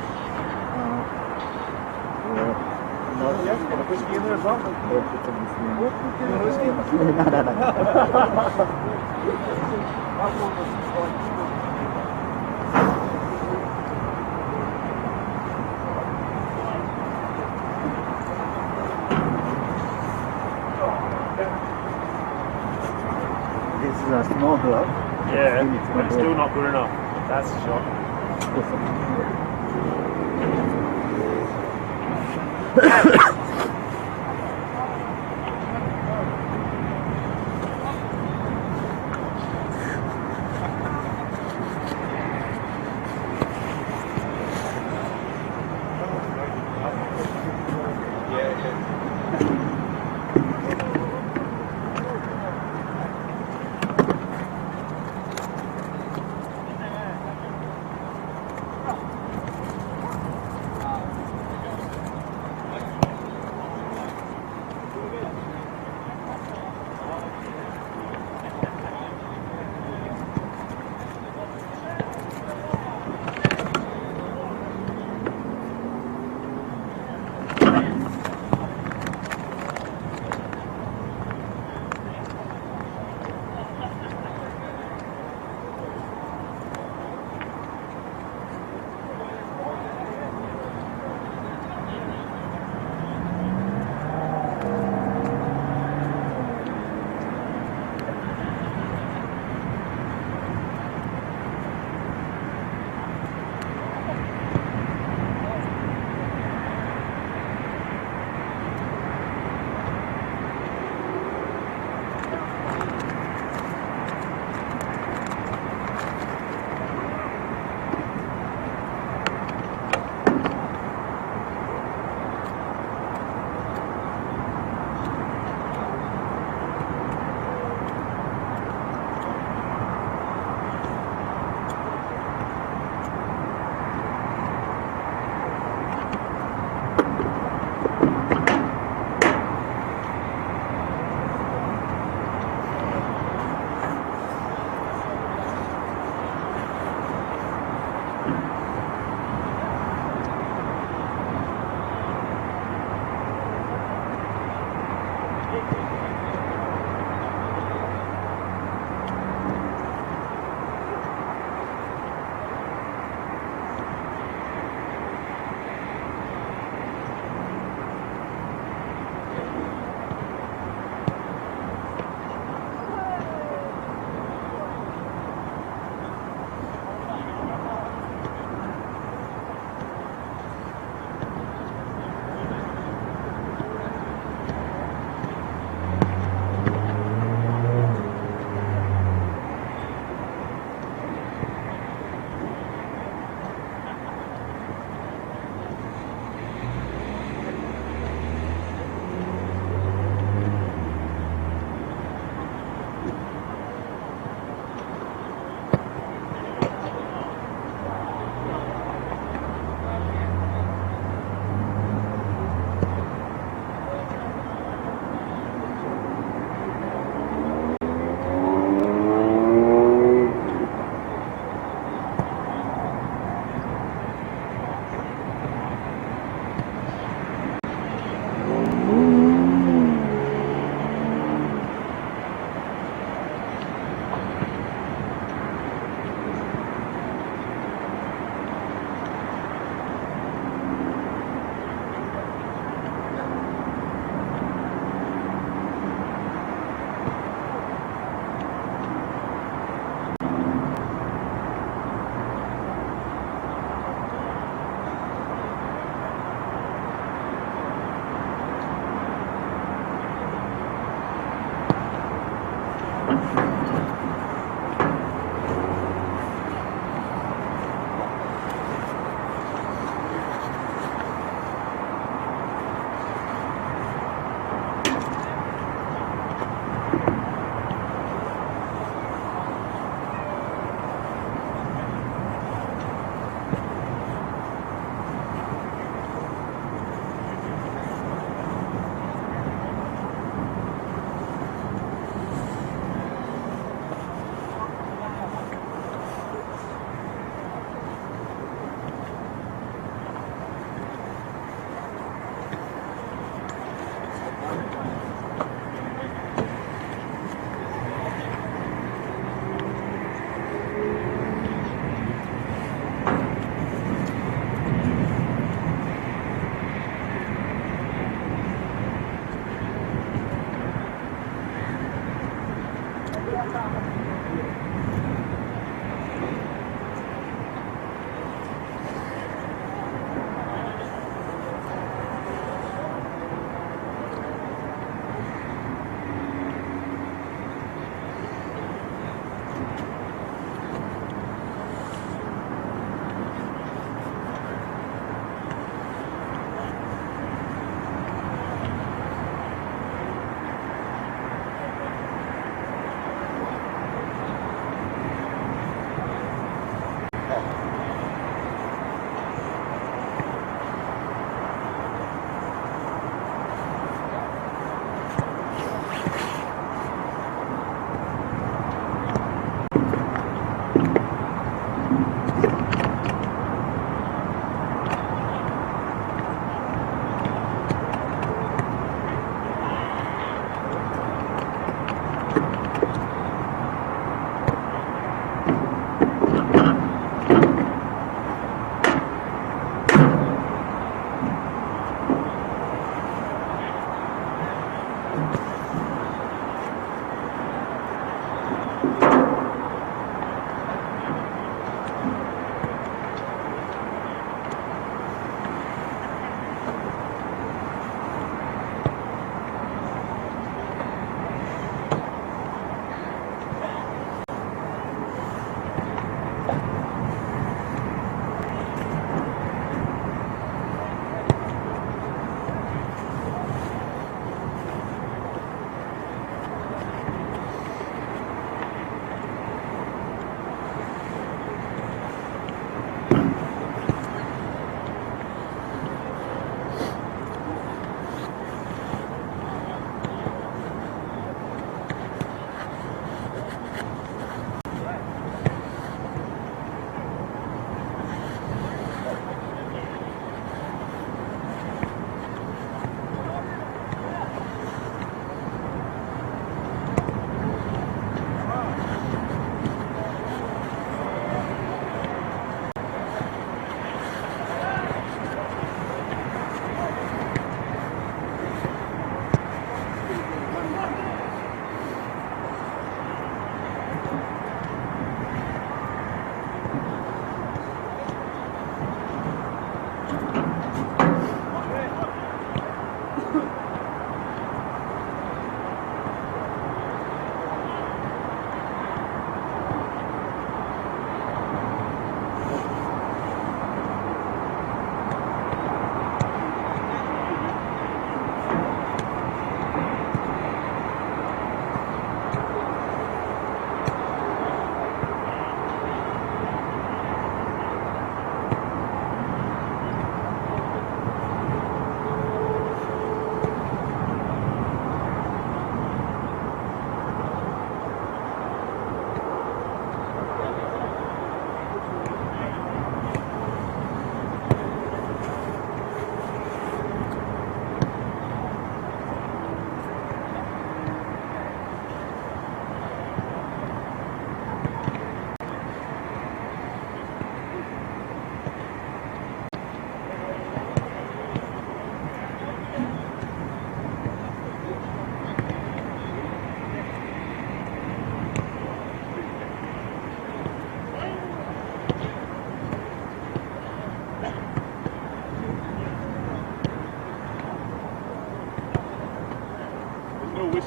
No, Whiskey in there as well? no. This is a small glove. Yeah, but it's still not good enough. That's a shock.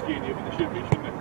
asking you, but they should be, shouldn't they?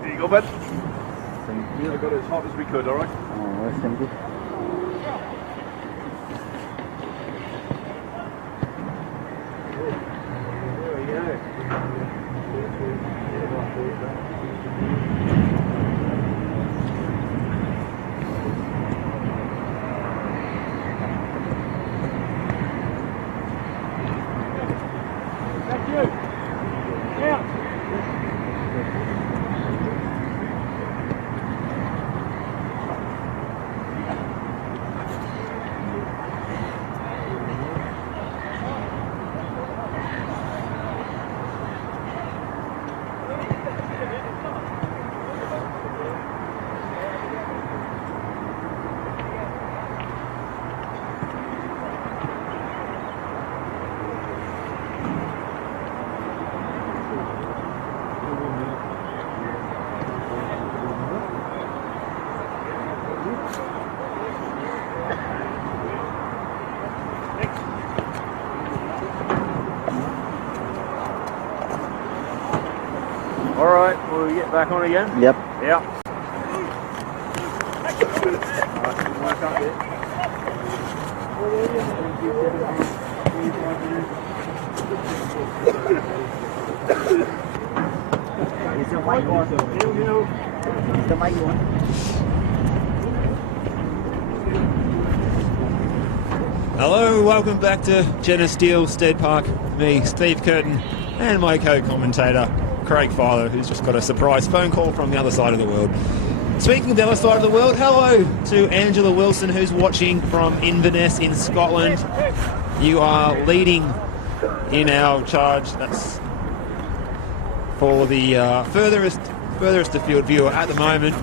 There you go, Ben. I got it as hot as we could, alright? Oh, thank you. Alright, will we get back on again? Yep. Yeah. It's a white one. It's the white one. Hello, welcome back to Jenna Steele Stead Park. Me, Steve Curtin, and my co-commentator, Craig Filer, who's just got a surprise phone call from the other side of the world. Speaking of the other side of the world, hello to Angela Wilson, who's watching from Inverness in Scotland. You are leading in our charge. That's for the furthest afield viewer at the moment.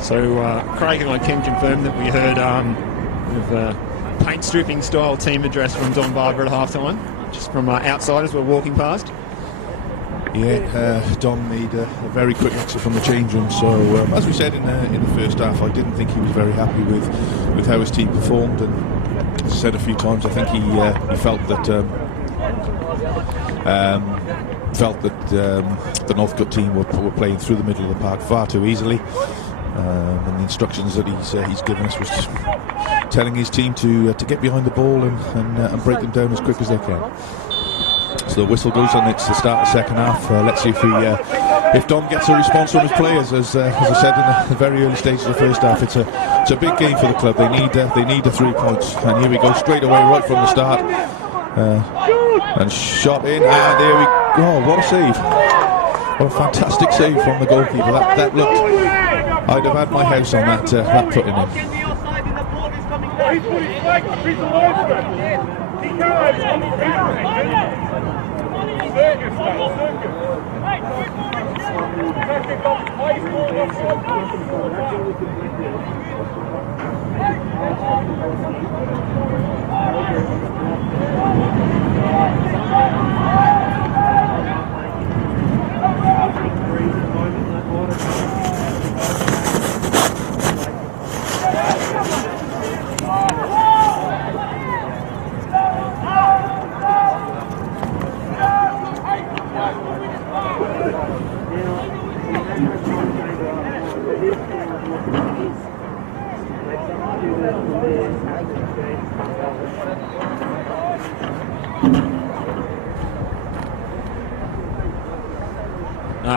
So Craig and I can confirm that we heard a paint stripping style team address from Don Barber at halftime, just from outsiders we're walking past. Yeah, Don made a very quick exit from the change room. So as we said in the first half, I didn't think he was very happy with how his team performed, and as I said a few times, I think he felt that the Northcote team were playing through the middle of the park far too easily. And the instructions that he's given us was just telling his team to get behind the ball and break them down as quick as they can. So the whistle goes and it's the start of the second half. Let's see if Dom gets a response from his players. As I said in the very early stages of the first half, it's a big game for the club. They need the 3 points, and here we go straight away right from the start. And shot in, and there we go. What a save! What a fantastic save from the goalkeeper. That looked. I'd have had my house on that putting in. He's put his flag up, he's all over it. He can't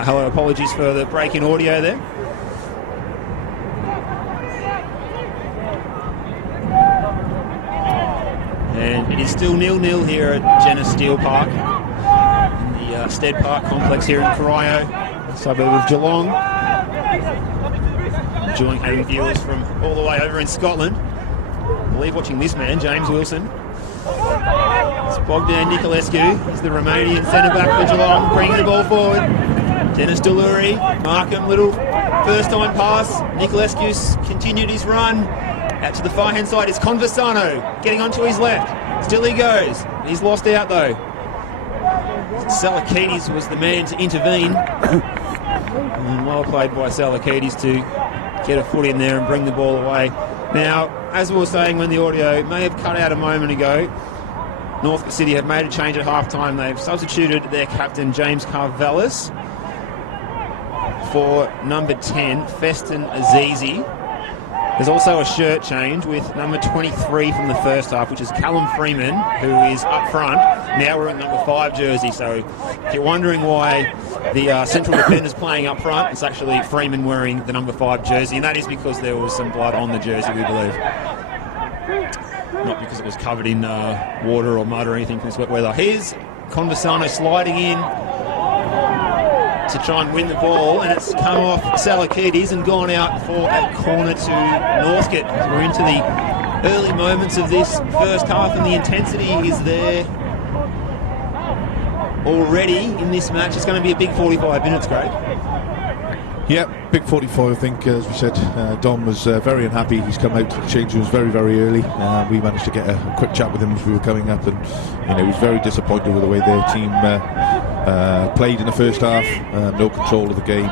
Hello, apologies for the break in audio there. And it is still 0-0 here at Jenner Steel Park in the Stead Park complex here in Corio, a suburb of Geelong. Enjoying having viewers from all the way over in Scotland. I believe watching this man, James Wilson. It's Bogdan Niculescu. He's the Romanian centre-back for Geelong, bringing the ball forward. Dennis Deluri, Markham, little first-time pass. Niculescu's continued his run. Out to the far-hand side is Conversano, getting onto his left. Still he goes. He's lost out, though. Salakides was the man to intervene. And well played by Salakides to get a foot in there and bring the ball away. Now, as we were saying when the audio may have cut out a moment ago, Northcote City have made a change at half-time. They've substituted their captain, James Carvelis, for number 10, Feston Azizi. There's also a shirt change with number 23 from the first half, which is Callum Freeman, who is up front. Now we're in number 5 jersey, so if you're wondering why the central defender's playing up front, it's actually Freeman wearing the number 5 jersey, and that is because there was some blood on the jersey, we believe. Not because it was covered in water or mud or anything from this wet weather. Here's Conversano sliding in to try and win the ball, and it's come off Salakides and gone out for a corner to Northcote. We're into the early moments of this first half, and the intensity is there already in this match. It's going to be a big 45 minutes, Craig. Yeah, big 45, I think. As we said, Dom was very unhappy. He's come out to the change rooms very, very early. We managed to get a quick chat with him as we were coming up, and he was very disappointed with the way their team played in the first half. No control of the game,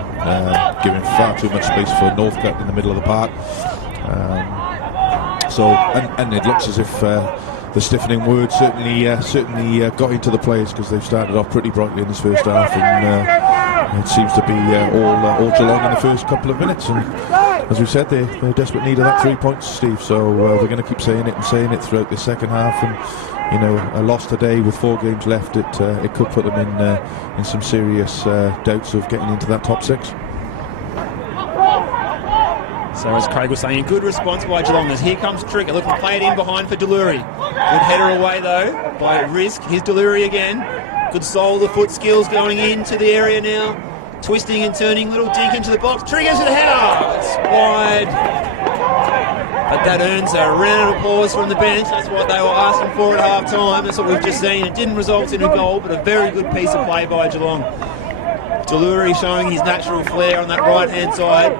giving far too much space for Northcote in the middle of the park. So, and it looks as if the stiffening word certainly got into the players, because they've started off pretty brightly in this first half, and it seems to be all Geelong in the first couple of minutes. And as we said, they're in desperate need of that 3 points, Steve. So we're going to keep saying it throughout the second half. And a loss today with 4 games left, it could put them in some serious doubts of getting into that top 6. So as Craig was saying, good response by Geelong as here comes Trigger, looking to play it in behind for Delury. Good header away though by Risk. Here's Delury again. Good sole of the foot skills going into the area now. Twisting and turning, little dink into the box. Triggers with the header. It's wide. But that earns a round of applause from the bench. That's what they were asking for at half time. That's what we've just seen. It didn't result in a goal, but a very good piece of play by Geelong. Delury showing his natural flair on that right hand side.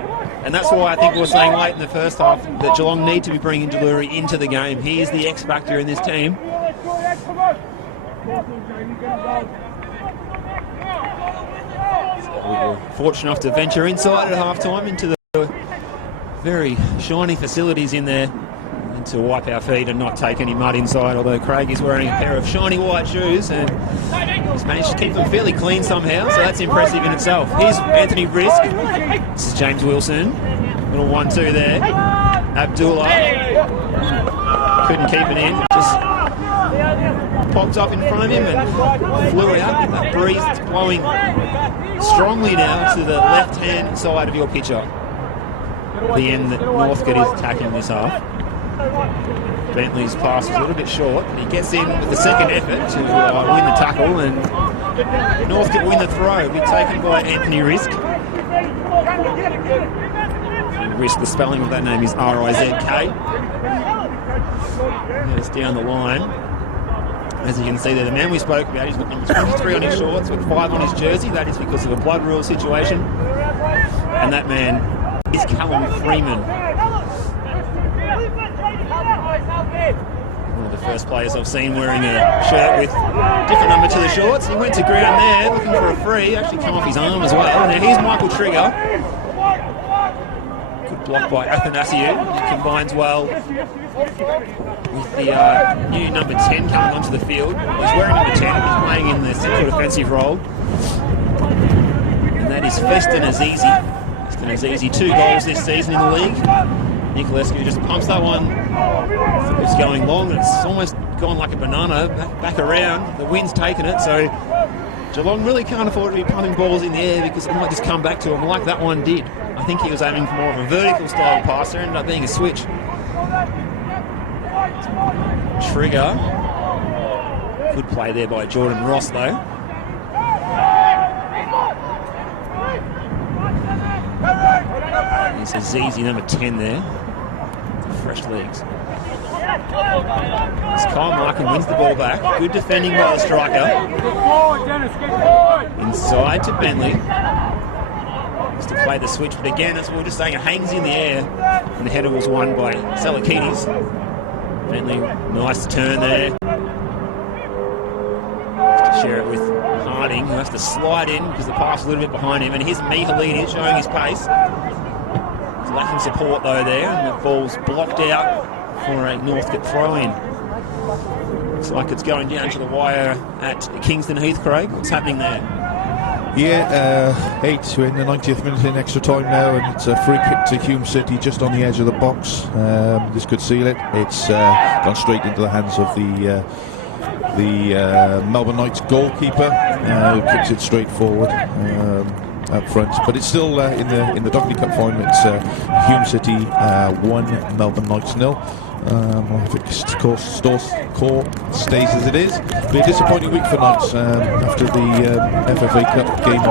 And that's why I think we were saying late in the first half that Geelong need to be bringing Delury into the game. He is the X factor in this team. So we were fortunate enough to venture inside at half time into the very shiny facilities in there, and to wipe our feet and not take any mud inside, although Craig is wearing a pair of shiny white shoes and he's managed to keep them fairly clean somehow, so that's impressive in itself. Here's Anthony Risk. This is James Wilson. Little 1-2 there. Abdullah couldn't keep it in. Just popped up in front of him and flew out with that breeze that's blowing strongly now to the left-hand side of your picture. The end that Northcote is attacking this half. Bentley's pass is a little bit short. He gets in with the second effort to win the tackle, and Northcote win the throw. It'll be taken by Anthony Risk. Risk, the spelling of that name is R-I-Z-K. It's down the line. As you can see there, the man we spoke about, he's got number 23 on his shorts with 5 on his jersey. That is because of a blood rule situation. And that man is Callum Freeman. One of the first players I've seen wearing a shirt with different number to the shorts. He went to ground there looking for a free, actually come off his arm as well. Now here's Michael Trigger. Good block by Athanasiou. It combines well with the new number 10 coming onto the field. He's wearing number 10, he's playing in the central defensive role. And that is Feston Azizi. Feston Azizi, 2 goals this season in the league. Nicolescu just pumps that one. It's going long, and it's almost gone like a banana back around. The wind's taken it, so Geelong really can't afford to be pumping balls in the air because it might just come back to him like that one did. I think he was aiming for more of a vertical style pass. There ended up being a switch. Trigger. Good play there by Jordan Ross though. There's Azizi, number 10 there. Fresh legs. As Kyle Markin wins the ball back. Good defending by the striker. Inside to Bentley. Just to play the switch, but again, as we were just saying, it hangs in the air. And the header was won by Salakides. Bentley, nice turn there. To share it with Harding, who has to slide in because the pass is a little bit behind him. And here's Mihalidi showing his pace. He's lacking support though there, and the ball's blocked out for a Northcote throw-in. Looks like it's going down to the wire at Kingston Heath, Craig. What's happening there? Yeah, 8 in the 90th minute in extra time now, and it's a free kick to Hume City just on the edge of the box. This could seal it. It's gone straight into the hands of the Melbourne Knights goalkeeper, who kicks it straight forward up front. But it's still in the Dockley Cup final. It's Hume City 1, Melbourne Knights 0. If it score stays as it is, it'll be a disappointing week for Knights after the FFA Cup game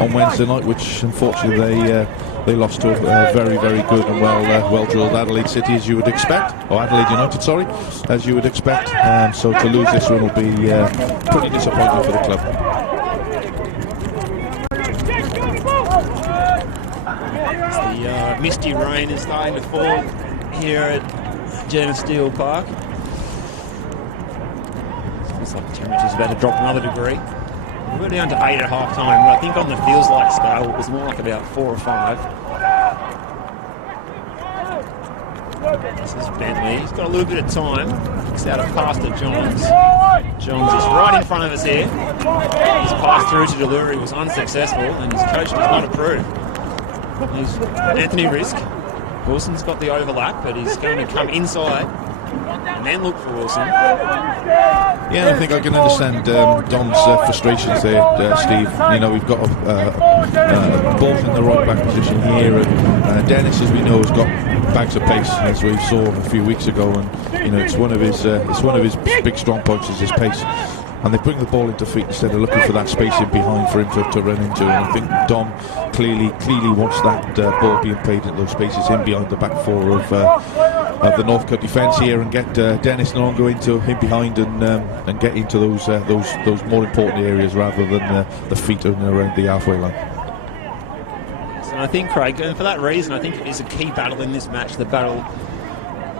on Wednesday night, which unfortunately they lost to a very, very good and well-drilled Adelaide City, as you would expect, or Adelaide United, sorry, as you would expect. So to lose this one will be pretty disappointing for the club. The misty rain is starting to fall here at Jenna Steele Park. Looks like the temperature's about to drop another degree. We're down to 8 at half time, but I think on the feels like scale it was more like about 4 or 5. This is Bentley. He's got a little bit of time. Kicks out a pass to Johns. Johns is right in front of us here. His pass through to Deluri was unsuccessful, and his coach does not approve. He's Anthony Risk. Wilson's got the overlap, but he's going to come inside and then look for Wilson. Yeah, I think I can understand Dom's frustrations there, Steve. You know, we've got both in the right back position here, and Dennis, as we know, has got bags of pace, as we saw a few weeks ago, and you know, it's one of his big strong points is his pace. And they bring the ball into feet instead of looking for that space in behind for him to run into. And I think Dom clearly wants that ball being played in those spaces in behind the back four of the Northcote defence here, and get Dennis Nongo into him behind and get into those more important areas rather than the feet around the halfway line. So I think, Craig, and for that reason, I think it is a key battle in this match, the battle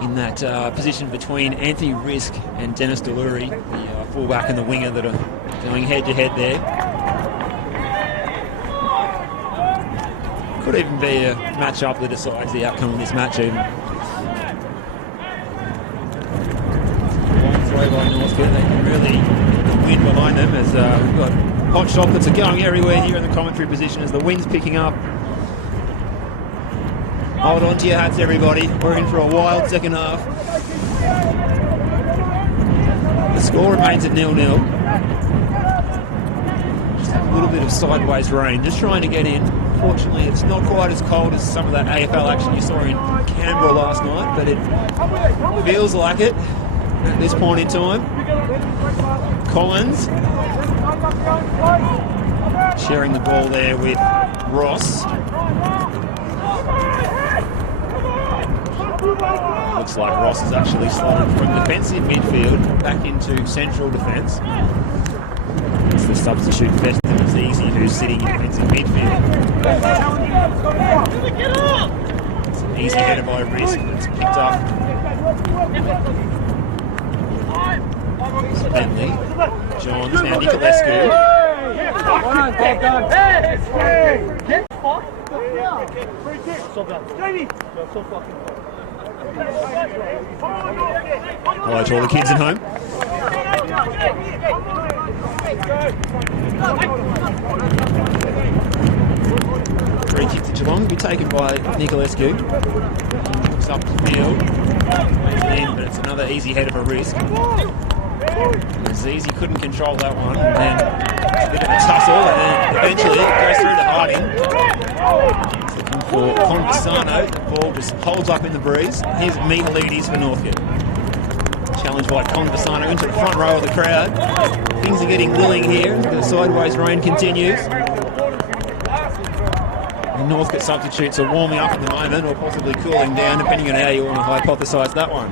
in that position between Anthony Risk and Dennis Deluri, the fullback and the winger that are going head-to-head there. Could even be a match-up that decides the outcome of this match even. Long throw by Northcote. They can really get the wind behind them as we've got hot chocolates are going everywhere here in the commentary position as the wind's picking up. Hold on to your hats, everybody. We're in for a wild second half. The score remains at 0-0. Just a little bit of sideways rain, just trying to get in. Fortunately, it's not quite as cold as some of that AFL action you saw in Canberra last night, but it feels like it at this point in time. Collins sharing the ball there with Ross. Looks like Ross is actually slotted from defensive midfield back into central defence. It's the substitute Feston Azizi who's sitting in defensive midfield. It's an easy header by Risk, but it's picked up. So Bentley, Johns, now Nicolescu. Hello to all the kids at home. Free kick to Geelong will be taken by Nicolescu. Looks up the field. But it's another easy header for Risk. Azizi couldn't control that one. And then a bit of a tussle, and then eventually it goes through to Harding. For Conversano, the ball just holds up in the breeze. Here's Mihalidis for Northcote. Challenged by Conversano into the front row of the crowd. Things are getting willing here as the sideways rain continues. The Northcote substitutes are warming up at the moment, or possibly cooling down, depending on how you want to hypothesise that one.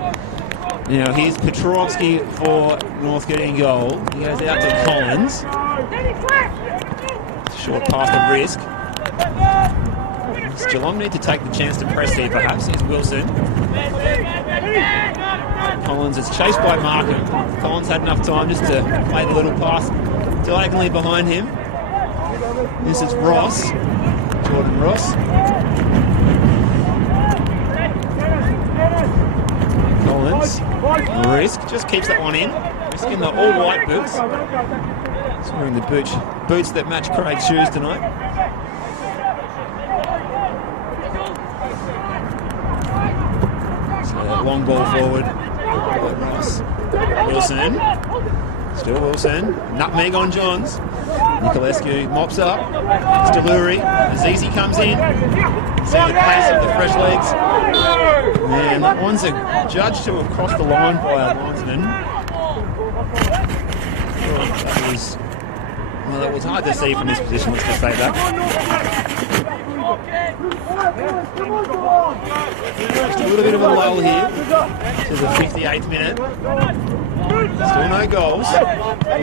Now here's Petrovski for Northcote in goal. He goes out to Collins. Short pass to Risk. Geelong need to take the chance to press here, perhaps. Here's Wilson. Collins is chased by Markham. Collins had enough time just to play the little pass diagonally behind him. This is Ross. Jordan Ross. Collins. Risk just keeps that one in. Risk in the all-white boots. He's wearing the boots that match Craig's shoes tonight. Long ball forward. Ross. Wilson. Still Wilson. Nutmeg on Johns. Nicolescu mops up. It's Deluri. Azizi comes in. See the pace of the fresh legs. Man, that one's a judge to have crossed the line by a linesman. That was hard to see from this position, let's just say that. Just a little bit of a lull here to the 58th minute. Still no goals.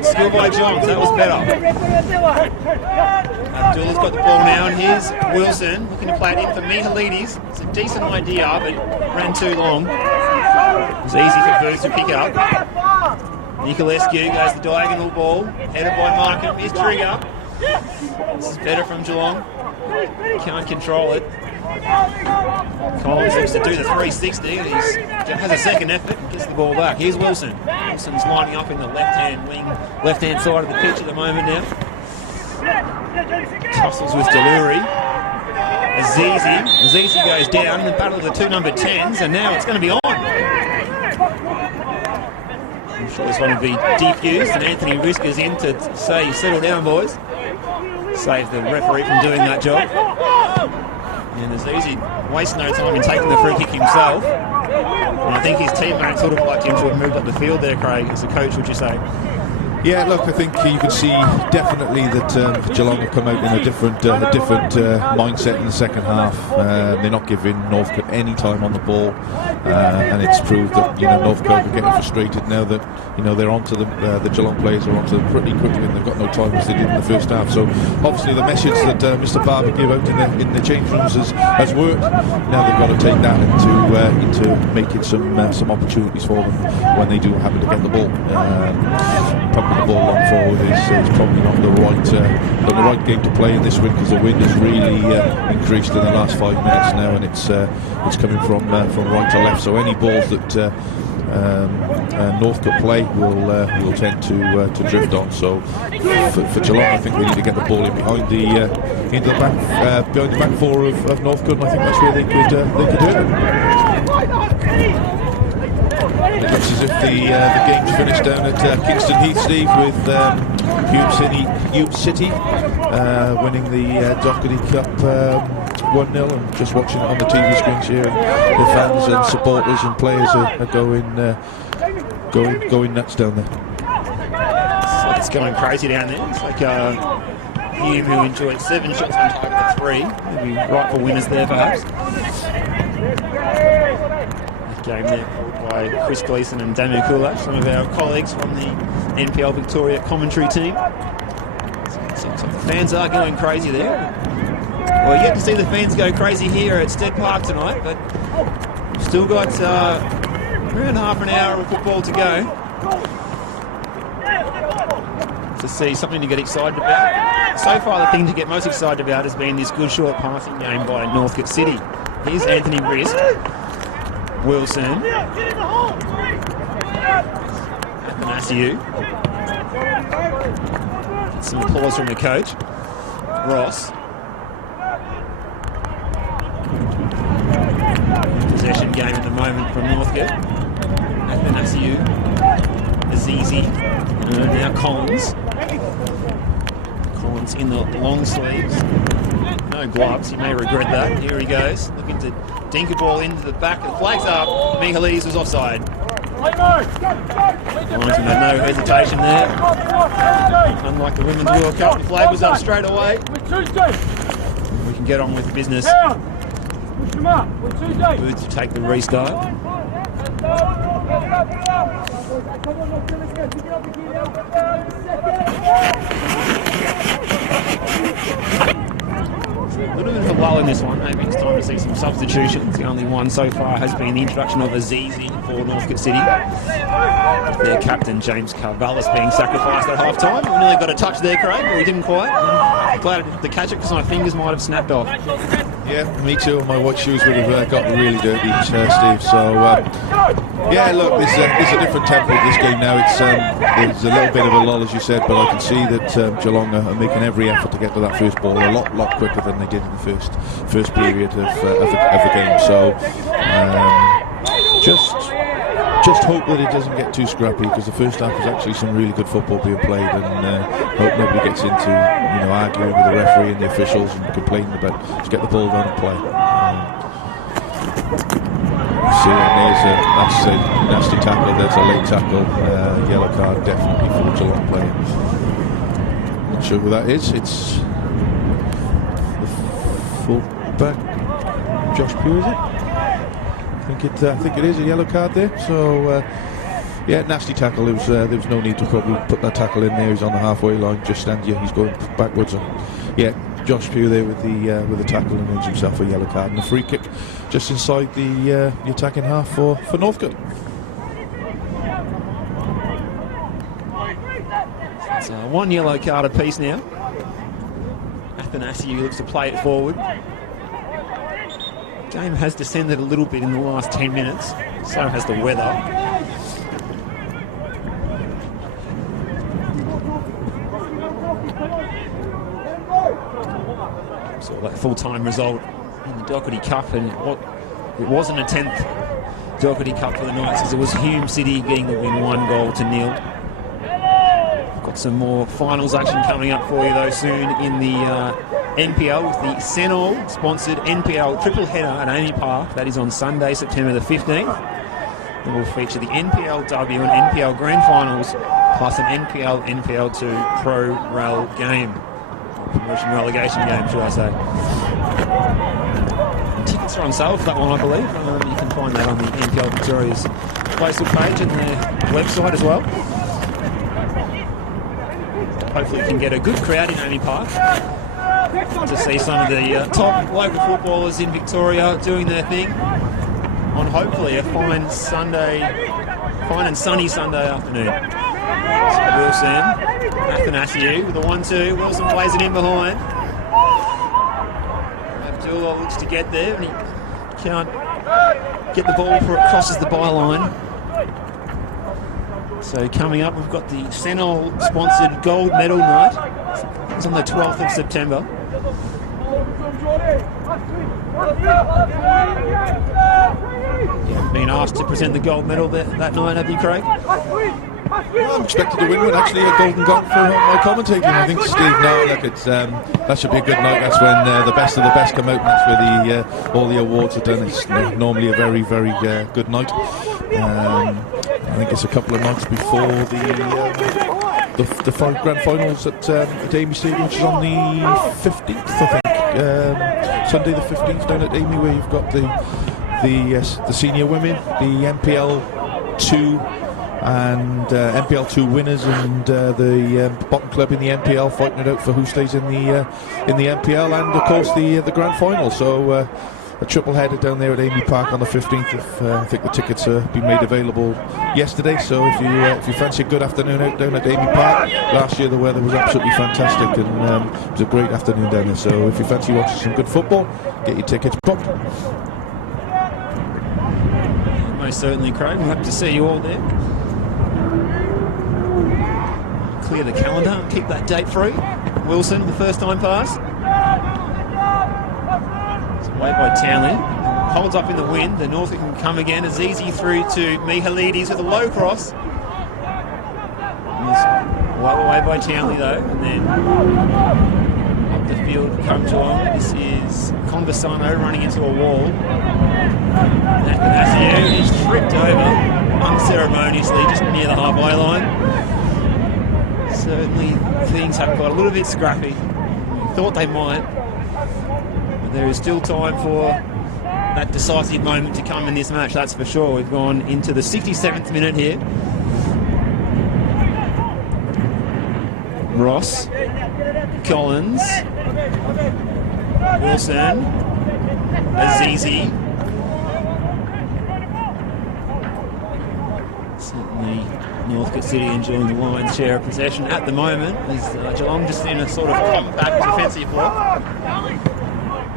Skill by Johns, that was better. Abdullah's got the ball now, and here's Wilson looking to play it in for Mihalidis. It's a decent idea, but it ran too long. It was easy for Booth to pick up. Nicolescu goes the diagonal ball, headed by Markham. Here's Trigger. This is better from Geelong. Can't control it. Collins looks to do the 360 and he has a second effort and gets the ball back. Here's Wilson. Wilson's lining up in the left-hand wing, left-hand side of the pitch at the moment now. Tussles with Deluri. Azizi goes down in the battle of the two number 10s, and now it's going to be on. I'm sure this one will be defused, and Anthony Riskers in to say, settle down, boys. Save the referee from doing that job. And Azizi wastes no time in taking the free kick himself. And I think his teammates would have liked him to have moved up the field there, Craig, as a coach, would you say? Yeah, look, I think you can see definitely that Geelong have come out in a different mindset in the second half. They're not giving Northcote any time on the ball, and it's proved that Northcote are getting frustrated now that they're onto them. The Geelong players are onto them pretty quickly, and they've got no time as they did in the first half. So obviously the message that Mr. Barber gave out in the change rooms has worked. Now they've got to take that into making some opportunities for them when they do happen to get the ball. Pumping the ball long forward is probably not the right game to play in this win, because the wind has really increased in the last 5 minutes now, and it's coming from right to left. So any balls that Northcote play will tend to drift on. So for Geelong, I think they need to get the ball in behind the back four of Northcote, and I think that's where they could hurt them. It looks as if the game's finished down at Kingston Heath, Steve, with Hume City winning the Doherty Cup 1-0, and just watching it on the TV screens here, and the fans and supporters and players are going nuts down there. It's going crazy down there. It's like Hume, who enjoyed 7 shots on target of 3. Maybe rightful winners there, perhaps. Game there called by Chris Gleeson and Damu Kulak, some of our colleagues from the NPL Victoria commentary team. So the fans are going crazy there. Well, yet to see the fans go crazy here at Stead Park tonight, but we've still got around half an hour of football to go to see something to get excited about. So far, the thing to get most excited about has been this good short passing game by Northcote City. Here's Anthony Risk. Wilson. Athanasiou. Some applause from the coach. Ross. Possession game at the moment from Northcote. Athanasiou. Azizi. Now Collins. Collins in the long sleeves. No gloves, he may regret that. Here he goes, looking to dink a ball into the back. The flag's up. Michaelis was offside. Linesman had no hesitation there. Unlike the Women's World Cup, the flag was up straight away. We can get on with business. Boots to take the restart. A little bit of a lull in this one. Maybe it's time to see some substitutions. The only one so far has been the introduction of Azizi for Northcote City. Their captain, James Carvallis, being sacrificed at half-time. We nearly got a touch there, Craig, but we didn't quite. I'm glad to catch it because my fingers might have snapped off. Yeah, me too. My white shoes would have got really dirty, Steve. So, yeah, look, there's a different tempo to this game now. There's a little bit of a lull, as you said, but I can see that Geelong are making every effort to get to that first ball a lot quicker than they did in the first period of the game. So, just hope that it doesn't get too scrappy, because the first half was actually some really good football being played, and hope nobody gets into arguing with the referee and the officials and complaining about just get the ball down and play. See, and there's a nasty tackle. There's a late tackle, yellow card definitely for the Geelong player. Not sure who that is. It's the full-back, Josh Pugh, is it? I think it is a yellow card there. So yeah, nasty tackle. There was no need to probably put that tackle in there. He's on the halfway line, just stand here. He's going backwards. Yeah, Josh Pugh there with the tackle, and earns himself a yellow card and a free kick just inside the attacking half for Northcote. So one yellow card apiece now. Athanasiou looks to play it forward. game has descended a little bit in the last 10 minutes. So has the weather. So that full-time result in the Doherty Cup, and it wasn't a 10th Doherty Cup for the Knights, as it was Hume City getting the win 1-0. Got some more finals action coming up for you though soon in the NPL with the Senol sponsored NPL triple header at Amy Park. That is on Sunday, September the 15th. And will feature the NPLW and NPL Grand Finals plus an NPL NPL2 Pro Rel game. Promotion relegation game, should I say. Tickets are on sale for that one, I believe. You can find that on the NPL Victoria's Facebook page and their website as well. Hopefully we can get a good crowd in Amy Park to see some of the top local footballers in Victoria doing their thing on hopefully a fine and sunny Sunday afternoon. So Wilson, Athanasiou with the 1-2. Wilson plays it in behind. Abdullah looks to get there, and he can't get the ball before it crosses the byline. So coming up, we've got the Senol sponsored gold medal night. It's on the 12th of September. You haven't been asked to present the gold medal that night, have you, Craig? Well, I'm expected to win one, actually, a golden goal for my commentating. I think, Steve, no, look, that should be a good night. That's when the best of the best come out, and that's where all the awards are done. It's normally a very, very good night. I think it's a couple of nights before the grand finals at Amy Stadium, which is on the 15th, I think. Sunday the 15th down at Amy, where you've got the senior women, the NPL 2 and NPL 2 winners, and the bottom club in the NPL fighting it out for who stays in the NPL, and of course the grand final. So a triple header down there at Amy Park on the 15th. I think the tickets have been made available yesterday, so if you fancy a good afternoon out down at Amy Park, last year the weather was absolutely fantastic, and it was a great afternoon down there. So if you fancy watching some good football, get your tickets booked. Most certainly, Craig. We'll have to see you all there. Clear the calendar and keep that date free. Wilson, the first time pass. It's away by Townley. Holds up in the wind. The Northcote can come again. Azizi through to Mihalides with a low cross. Well away by Townley though. And then up the field come Geelong. This is Conversano running into a wall. Athanasiou is tripped over unceremoniously just near the halfway line. Certainly things have got a little bit scrappy. Thought they might. But there is still time for that decisive moment to come in this match, that's for sure. We've gone into the 67th minute here. Ross, Collins, Wilson, Azizi. Certainly Northcote City enjoying the lion's share of possession at the moment, as Geelong just in a sort of compact defensive block.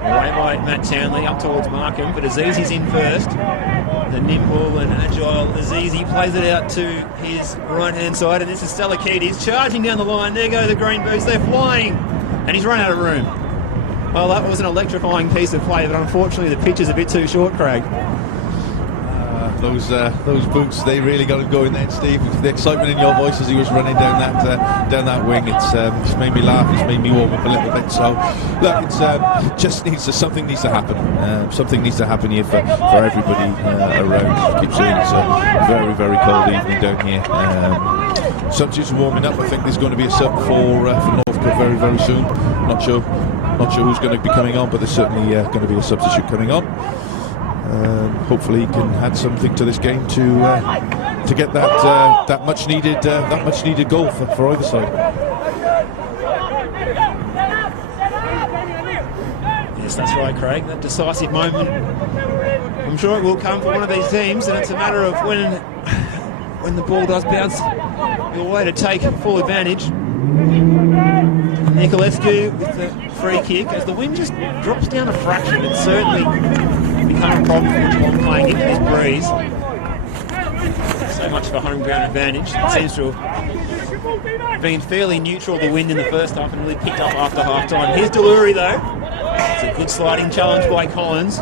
Away by Matt Townley up towards Markham, but Azizi's in first. The nimble and agile Azizi plays it out to his right-hand side, and this is Stelakides charging down the line. There go the green boots, they're flying, and he's run out of room. Well, that was an electrifying piece of play, but unfortunately the pitch is a bit too short, Craig. Those boots, they really got him going then, Steve. The excitement in your voice as he was running down that wing, it's made me laugh, it's made me warm up a little bit. So look, it's just something needs to happen. Something needs to happen here for everybody around. Keep saying it's a very, very cold evening down here. Substitutes are warming up. I think there's going to be a sub for Northcote very, very soon. Not sure who's going to be coming on, but there's certainly going to be a substitute coming on. Hopefully he can add something to this game to get that much needed goal for either side. Yes, that's right, Craig. That decisive moment, I'm sure it will come for one of these teams, and it's a matter of when the ball does bounce your way to take full advantage. Nicolescu with the free kick. As the wind just drops down a fraction, it certainly current problem for Geelong playing into this breeze. So much for home ground advantage. It seems to have been fairly neutral, the wind in the first half, and really picked up after half time. Here's Deluri though. It's a good sliding challenge by Collins.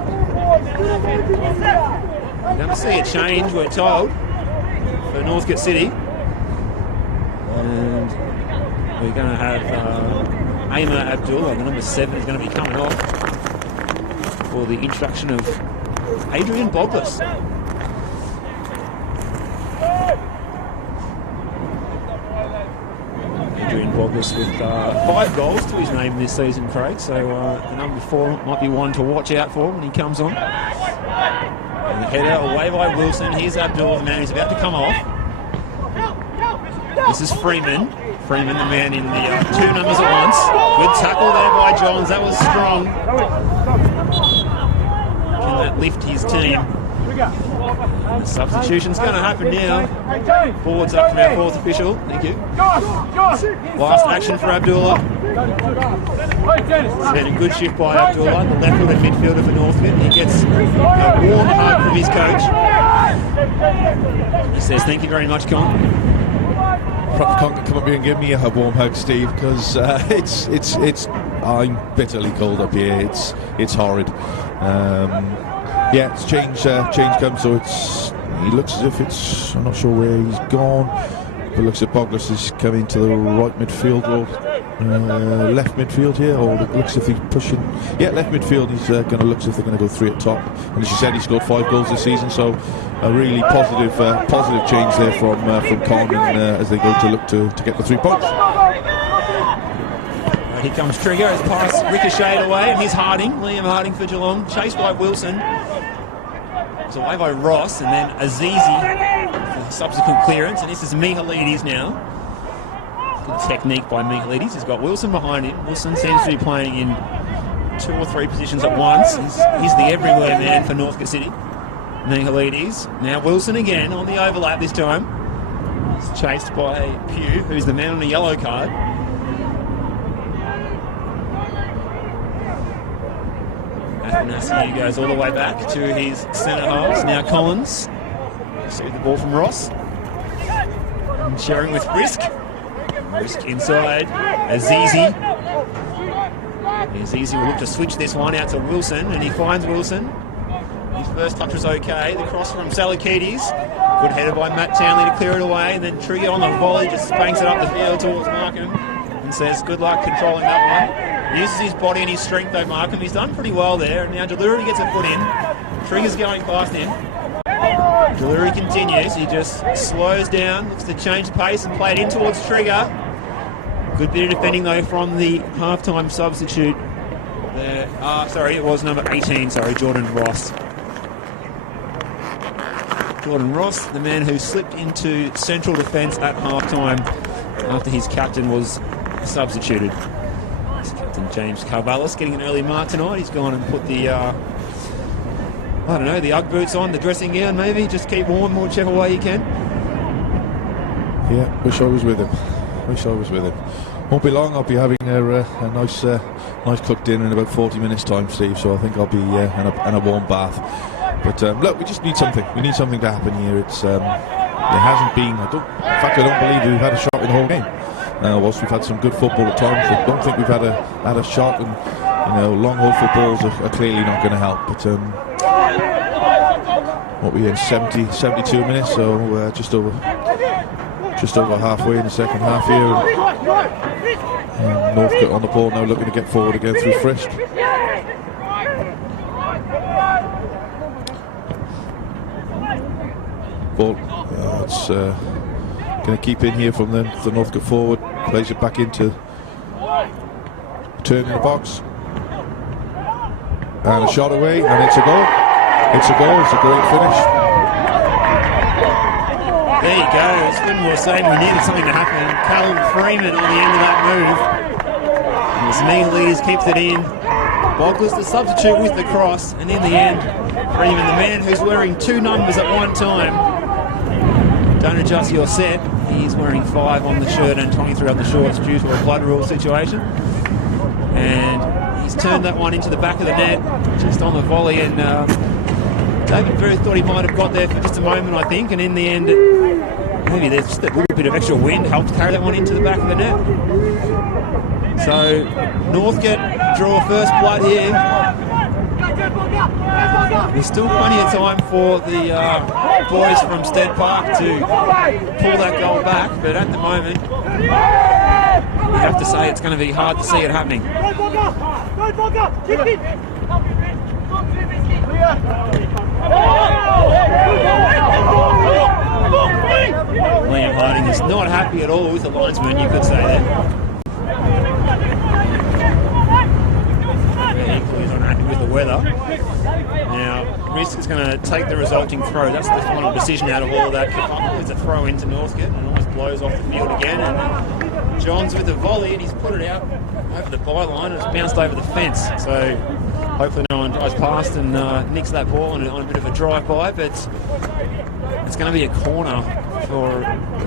We're going to see a change, we're told, for Northcote City. And we're going to have Aymer Abdul, the number 7, is going to be coming off for the introduction of Adrian Boglis. Adrian Boglis with 5 goals to his name this season, Craig. So the number 4 might be one to watch out for when he comes on. And the header away by Wilson. Here's Abdul, the man who's about to come off. This is Freeman. Freeman, the man in the 2 numbers at once. Good tackle there by Johns. That was strong. Can that lift his team? The substitution's going to happen now. Forwards up from our 4th official. Thank you. Last action for Abdullah. It's been a good shift by Abdullah, the left-footed midfielder for Northcote. He gets a warm hug from his coach. He says, "Thank you very much, Con." Perhaps Con can come up here and give me a warm hug, Steve, because it's I'm bitterly cold up here. It's horrid. Yeah, it's change come, so he looks as if I'm not sure where he's gone, but looks like Boglis is coming to the right midfield or left midfield here, or it looks as if he's pushing. Yeah, left midfield. He's going to look as if they're going to go 3 at top. And as you said, he scored 5 goals this season, so a really positive change there from Con as they go to look to get the 3 points. Here comes Trigger, his pass ricocheted away, and here's Harding, Liam Harding for Geelong, chased by Wilson. It's away by Ross, and then Azizi for the subsequent clearance, and this is Mihalides now. Good technique by Mihalides. He's got Wilson behind him. Wilson seems to be playing in 2 or 3 positions at once. He's the everywhere man for Northcote City. Mihalides. Now Wilson again on the overlap this time. He's chased by Pugh, who's the man on the yellow card. Athanasiou goes all the way back to his centre halves. Now Collins. Received the ball from Ross. And sharing with Risk. Risk inside. Azizi. Azizi will look to switch this one out to Wilson, and he finds Wilson. His first touch was okay. The cross from Salakides. Good header by Matt Townley to clear it away, and then Trigger on the volley just bangs it up the field towards Markham and says good luck controlling that one. He uses his body and his strength though, Markham. He's done pretty well there, and now Deluri gets a foot in. Trigger's going past him. Deluri continues. He just slows down, looks to change pace and play it in towards Trigger. Good bit of defending though from the half-time substitute there. It was number 18, Jordan Ross. Jordan Ross, the man who slipped into central defence at half-time after his captain was substituted. It's Captain James Carvallis getting an early mark tonight. He's gone and put the, the Ugg boots on, the dressing gown maybe. Just keep warm whichever way you can. Yeah, wish I was with him. Won't be long. I'll be having a nice cooked dinner in about 40 minutes time, Steve, so I think I'll be in a warm bath. But look, we just need something. We need something to happen here. It hasn't been. I don't believe we've had a shot in the whole game. Whilst we've had some good football at times, I don't think we've had a shot. And long haul footballs are clearly not going to help. But what we in 72 minutes, so just over halfway in the second half here. And Northcote on the ball now, looking to get forward again through Frisk. Ball, it's going to keep in here from the Northcote forward, plays it back into turn in the box, and a shot away, and it's a goal. It's a great finish. There you go. As Flynn was saying, we needed something to happen. Callum Freeman on the end of that move. As Mihalides keeps it in. Boglis the substitute with the cross, and in the end, Freeman, the man who's wearing 2 numbers at one time. Don't adjust your set. He's wearing 5 on the shirt and 23 on the shorts due to a blood rule situation. And he's turned that one into the back of the net, just on the volley, and David Booth thought he might have got there for just a moment, I think, and in the end, maybe there's just a little bit of extra wind helped carry that one into the back of the net. So Northcote draw first blood here. There's still plenty of time for the boys from Stead Park to pull that goal back, but at the moment, you have to say it's going to be hard to see it happening. Liam Harding is not happy at all with the linesman, you could say that. Equally is unhappy with the weather. Now, Risk is going to take the resulting throw. That's the final decision out of all of that. It's a throw into Northcote and almost blows off the field again. And Johns with the volley, and he's put it out over the byline and it's bounced over the fence. So hopefully no one drives past and nicks that ball on a bit of a drive-by, but it's going to be a corner for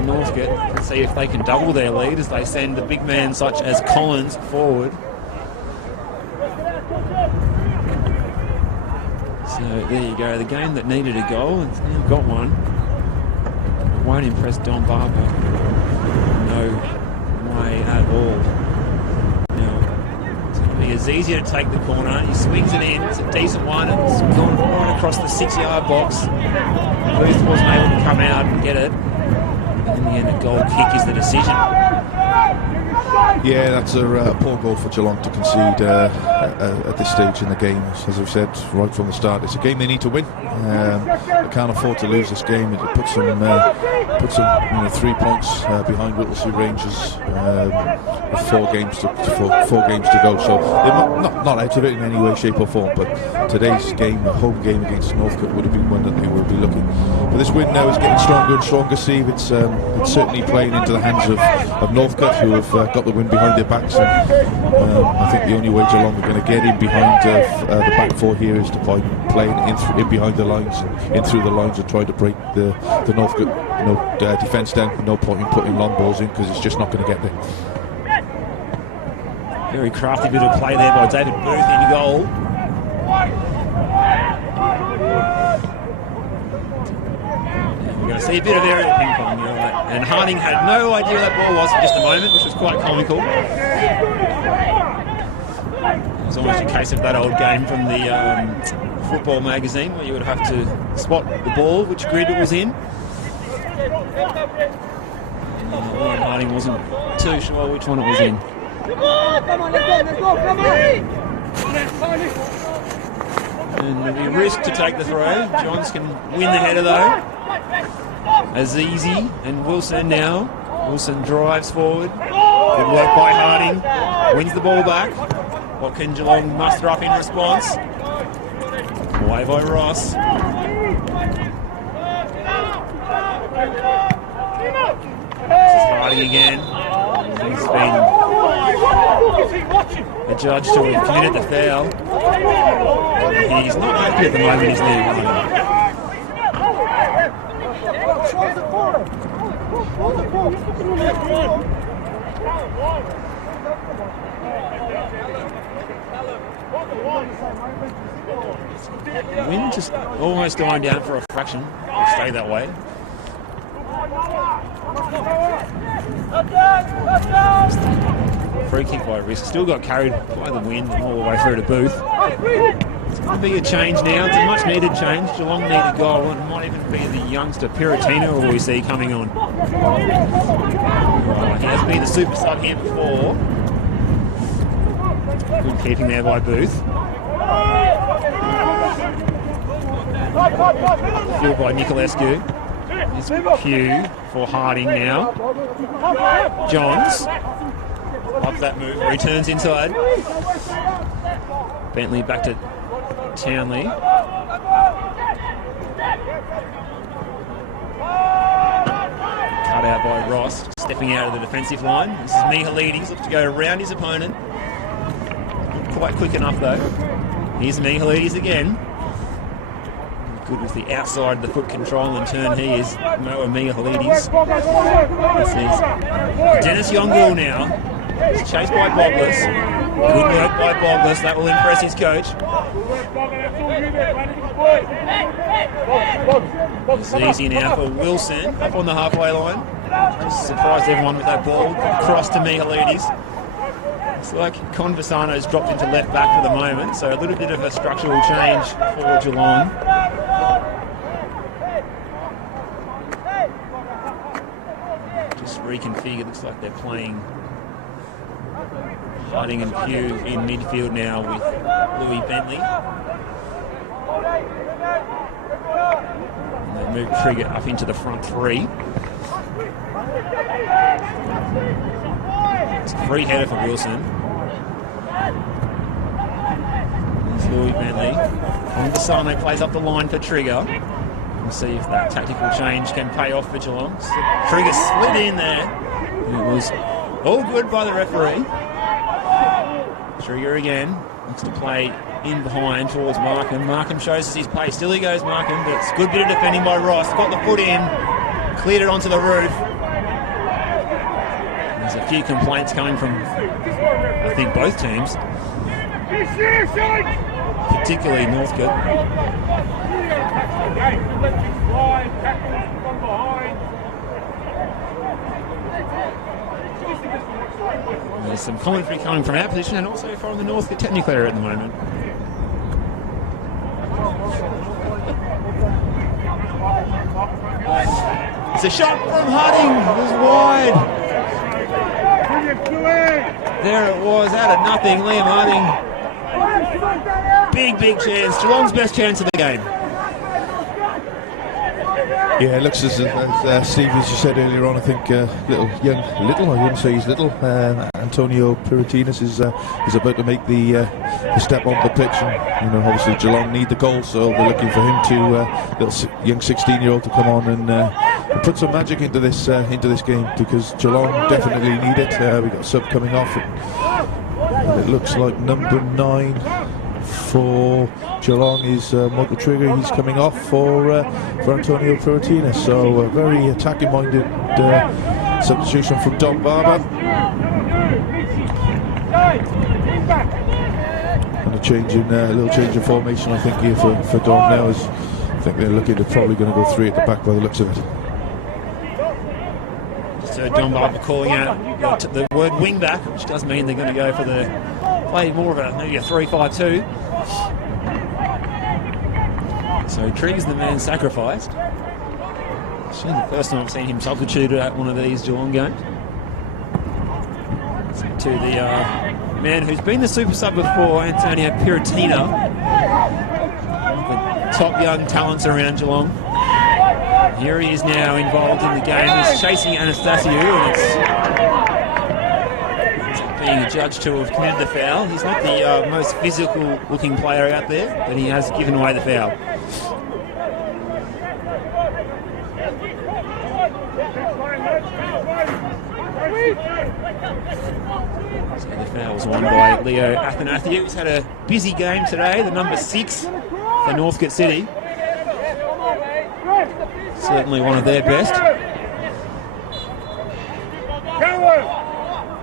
Northcote. Let's see if they can double their lead as they send the big man such as Collins forward. So there you go, the game that needed a goal, it's now got one. It won't impress Don Barber. No way at all. Now, it's going to be as easier to take the corner. He swings it in, it's a decent one, it's gone right across the 6-yard box. Booth wasn't able to come out and get it. And in the end, a goal kick is the decision. Yeah, that's a poor goal for Geelong to concede at this stage in the game. As we've said right from the start, it's a game they need to win. They can't afford to lose this game. It puts them 3 points behind Whittlesea Rangers with 4 games to go. So they're not out of it in any way, shape or form. But today's game, the home game against Northcote, would have been one that they will be looking. But this win now is getting stronger and stronger, Steve. It's certainly playing into the hands of Northcote, who have got the win behind their backs, and I think the only way Geelong are going to get in behind the back four here is to play in behind the lines, in through the lines, and try to break the Northcote defence down. No point in putting long balls in because it's just not going to get there. Very crafty bit of play there by David Booth in goal. We're going to see a bit of aerial ping pong, you're right. And Harding had no idea where that ball was for just a moment, which was quite comical. It was almost a case of that old game from the football magazine where you would have to spot the ball, which grid it was in. And Harding wasn't too sure which one it was in. Come on, let's go, come on! And there'll be a risk to take the throw. Johns can win the header though. Azizi and Wilson now. Wilson drives forward. Good work by Harding. Wins the ball back. What can Geelong muster up in response? Away by Ross. This is Harding again. He's been adjudged to have committed the foul. He's not happy at the moment, is he? The wind just almost dying down for a fraction. It'll stay that way. Free kick by Risk. Still got carried by the wind all the way through to Booth. It's going to be a change now. It's a much needed change. Geelong need a goal, and it might even be the youngster Piratino we see coming on. He has been the super sub here before. Good keeping there by Booth. Fueled by Nicolescu. It's Pugh for Harding now. Johns. Loves that move. Returns inside. Bentley back to Townley. Cut out by Ross. Stepping out of the defensive line. This is Mihalides. Looks to go around his opponent. Not quite quick enough though. Here's Mihalides again. Good with the outside of the foot control and turn he is. Noah Mihalides. This is Dennis Yongill now. He's chased by Bogless. Good work by Bogless. That will impress his coach. It's easy now for Wilson up on the halfway line. Just surprised everyone with that ball. Cross to Mihalidis. It's like Conversano's dropped into left back for the moment, so a little bit of a structural change for Geelong. Just reconfigured. Looks like they're playing Harding and Pugh in midfield now with Louis Bentley. And they move Trigger up into the front three. It's a free header for Wilson. There's Louis Bentley. Conversano plays up the line for Trigger. We'll see if that tactical change can pay off for Geelong. So Trigger slid in there. And it was all good by the referee. Trigger again. Looks to play in behind towards Markham. Markham shows us his pace. Still he goes, Markham, but it's a good bit of defending by Ross. Got the foot in. Cleared it onto the roof. There's a few complaints coming from, I think, both teams. Particularly Northcote. There's some commentary coming from our position and also from the Northcote technical area at the moment. It's a shot from Harding. It was wide. There it was, out of nothing. Liam Harding. Big chance. Geelong's best chance of the game. Yeah, it looks as Steve, as you said earlier on, I think I wouldn't say he's little. Antonio Piritinas is about to make the step on the pitch, and obviously Geelong need the goal, so they're looking for him to little young 16-year-old to come on and put some magic into this game, because Geelong definitely need it. We got a sub coming off, and it looks like number 9 for Geelong is Michael Trigger. He's coming off for Antonio Piritinas, so a very attacking-minded substitution from Don Barber. And a little change in formation, I think, here for Don now. I think they're probably going to go 3 at the back by the looks of it. So Don Barber calling out the word wing back, which does mean they're going to go for play more of maybe a 3-5-2. So Trigger's the man sacrificed. Actually, the first time I've seen him substituted at one of these Geelong games. So to the man who's been the super sub before, Antonio Piritina. One of the top young talents around Geelong. Here he is now involved in the game. He's chasing Anastasiou, and it's being adjudged to have committed the foul. He's not the most physical looking player out there, but he has given away the foul. So the foul was won by Leo Athanasiou. He's had a busy game today, the number 6 for Northcote City. Certainly one of their best.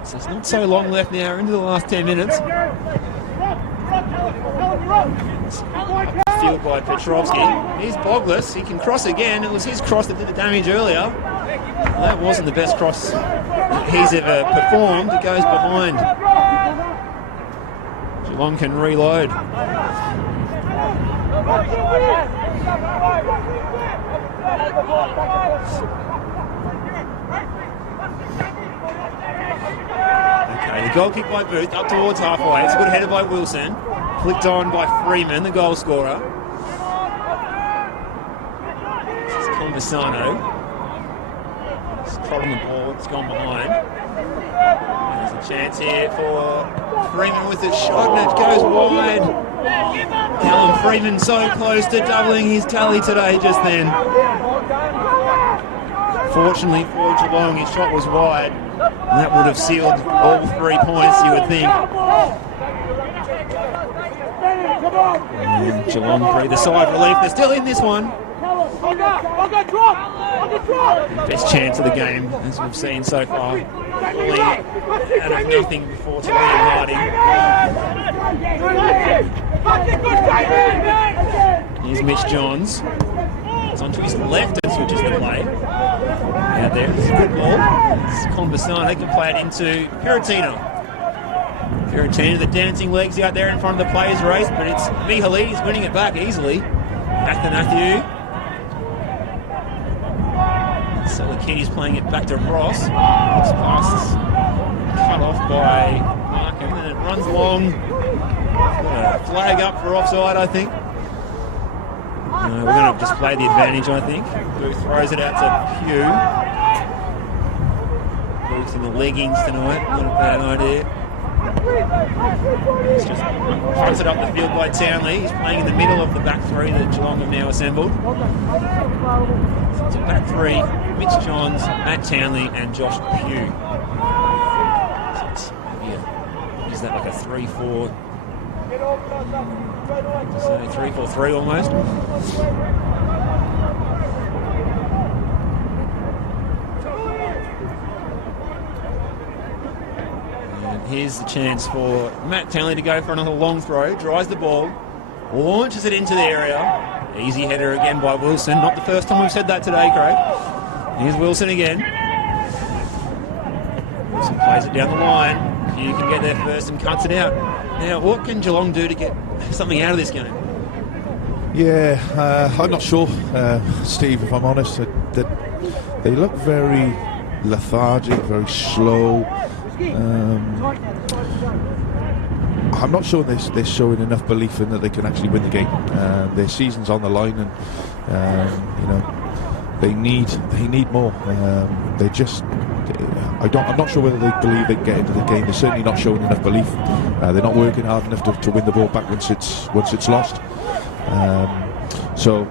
So it's not so long left now, into the last 10 minutes. Field by Petrovski. Here's Bogless. He can cross again. It was his cross that did the damage earlier. Well, that wasn't the best cross he's ever performed. It goes behind. Geelong can reload. Okay, the goal kick by Booth up towards halfway. It's a good header by Wilson. Flicked on by Freeman, the goal scorer. This is Conversano. It's prodding the ball, it's gone behind. There's a chance here for Freeman with a shot, and it goes wide. Callum Freeman so close to doubling his tally today just then. Fortunately for Geelong, his shot was wide, and that would have sealed all 3 points, you would think. And Geelong breathe a sigh of relief. They're still in this one. Best chance of the game, as we've seen so far. Lee out of nothing before to Liam Harding. Here's Mitch Johns. It's onto his left and switches the play. Out there, it's a good ball. It's Conversano, can play it into Piratino. Piratino, the dancing legs out there in front of the players' race, but it's Mihalides winning it back easily. Back to Matthew. Salakini's playing it back to Ross. This pass is cut off by Markham, and it runs long. Got a flag up for offside, I think. We're going to just play the advantage, I think. Booth throws it out to Pugh. Booth's in the leggings tonight, not a bad idea. He's just punted up the field by Townley. He's playing in the middle of the back three that Geelong have now assembled. So it's a back three, Mitch Johns, Matt Townley and Josh Pugh. So it's maybe is that like a 3-4? So 3-4-3 almost. And here's the chance for Matt Townley to go for another long throw. Drives the ball, launches it into the area. Easy header again by Wilson. Not the first time we've said that today, Craig. Here's Wilson again. Wilson plays it down the line. Pugh can get there first and cuts it out. Now, what can Geelong do to get something out of this game? Yeah, I'm not sure, Steve, if I'm honest. That they look very lethargic, very slow. I'm not sure they're showing enough belief in that they can actually win the game. Their season's on the line, and they need more. They just. I'm not sure whether they believe they can get into the game. They're certainly not showing enough belief. They're not working hard enough to win the ball back once it's lost. So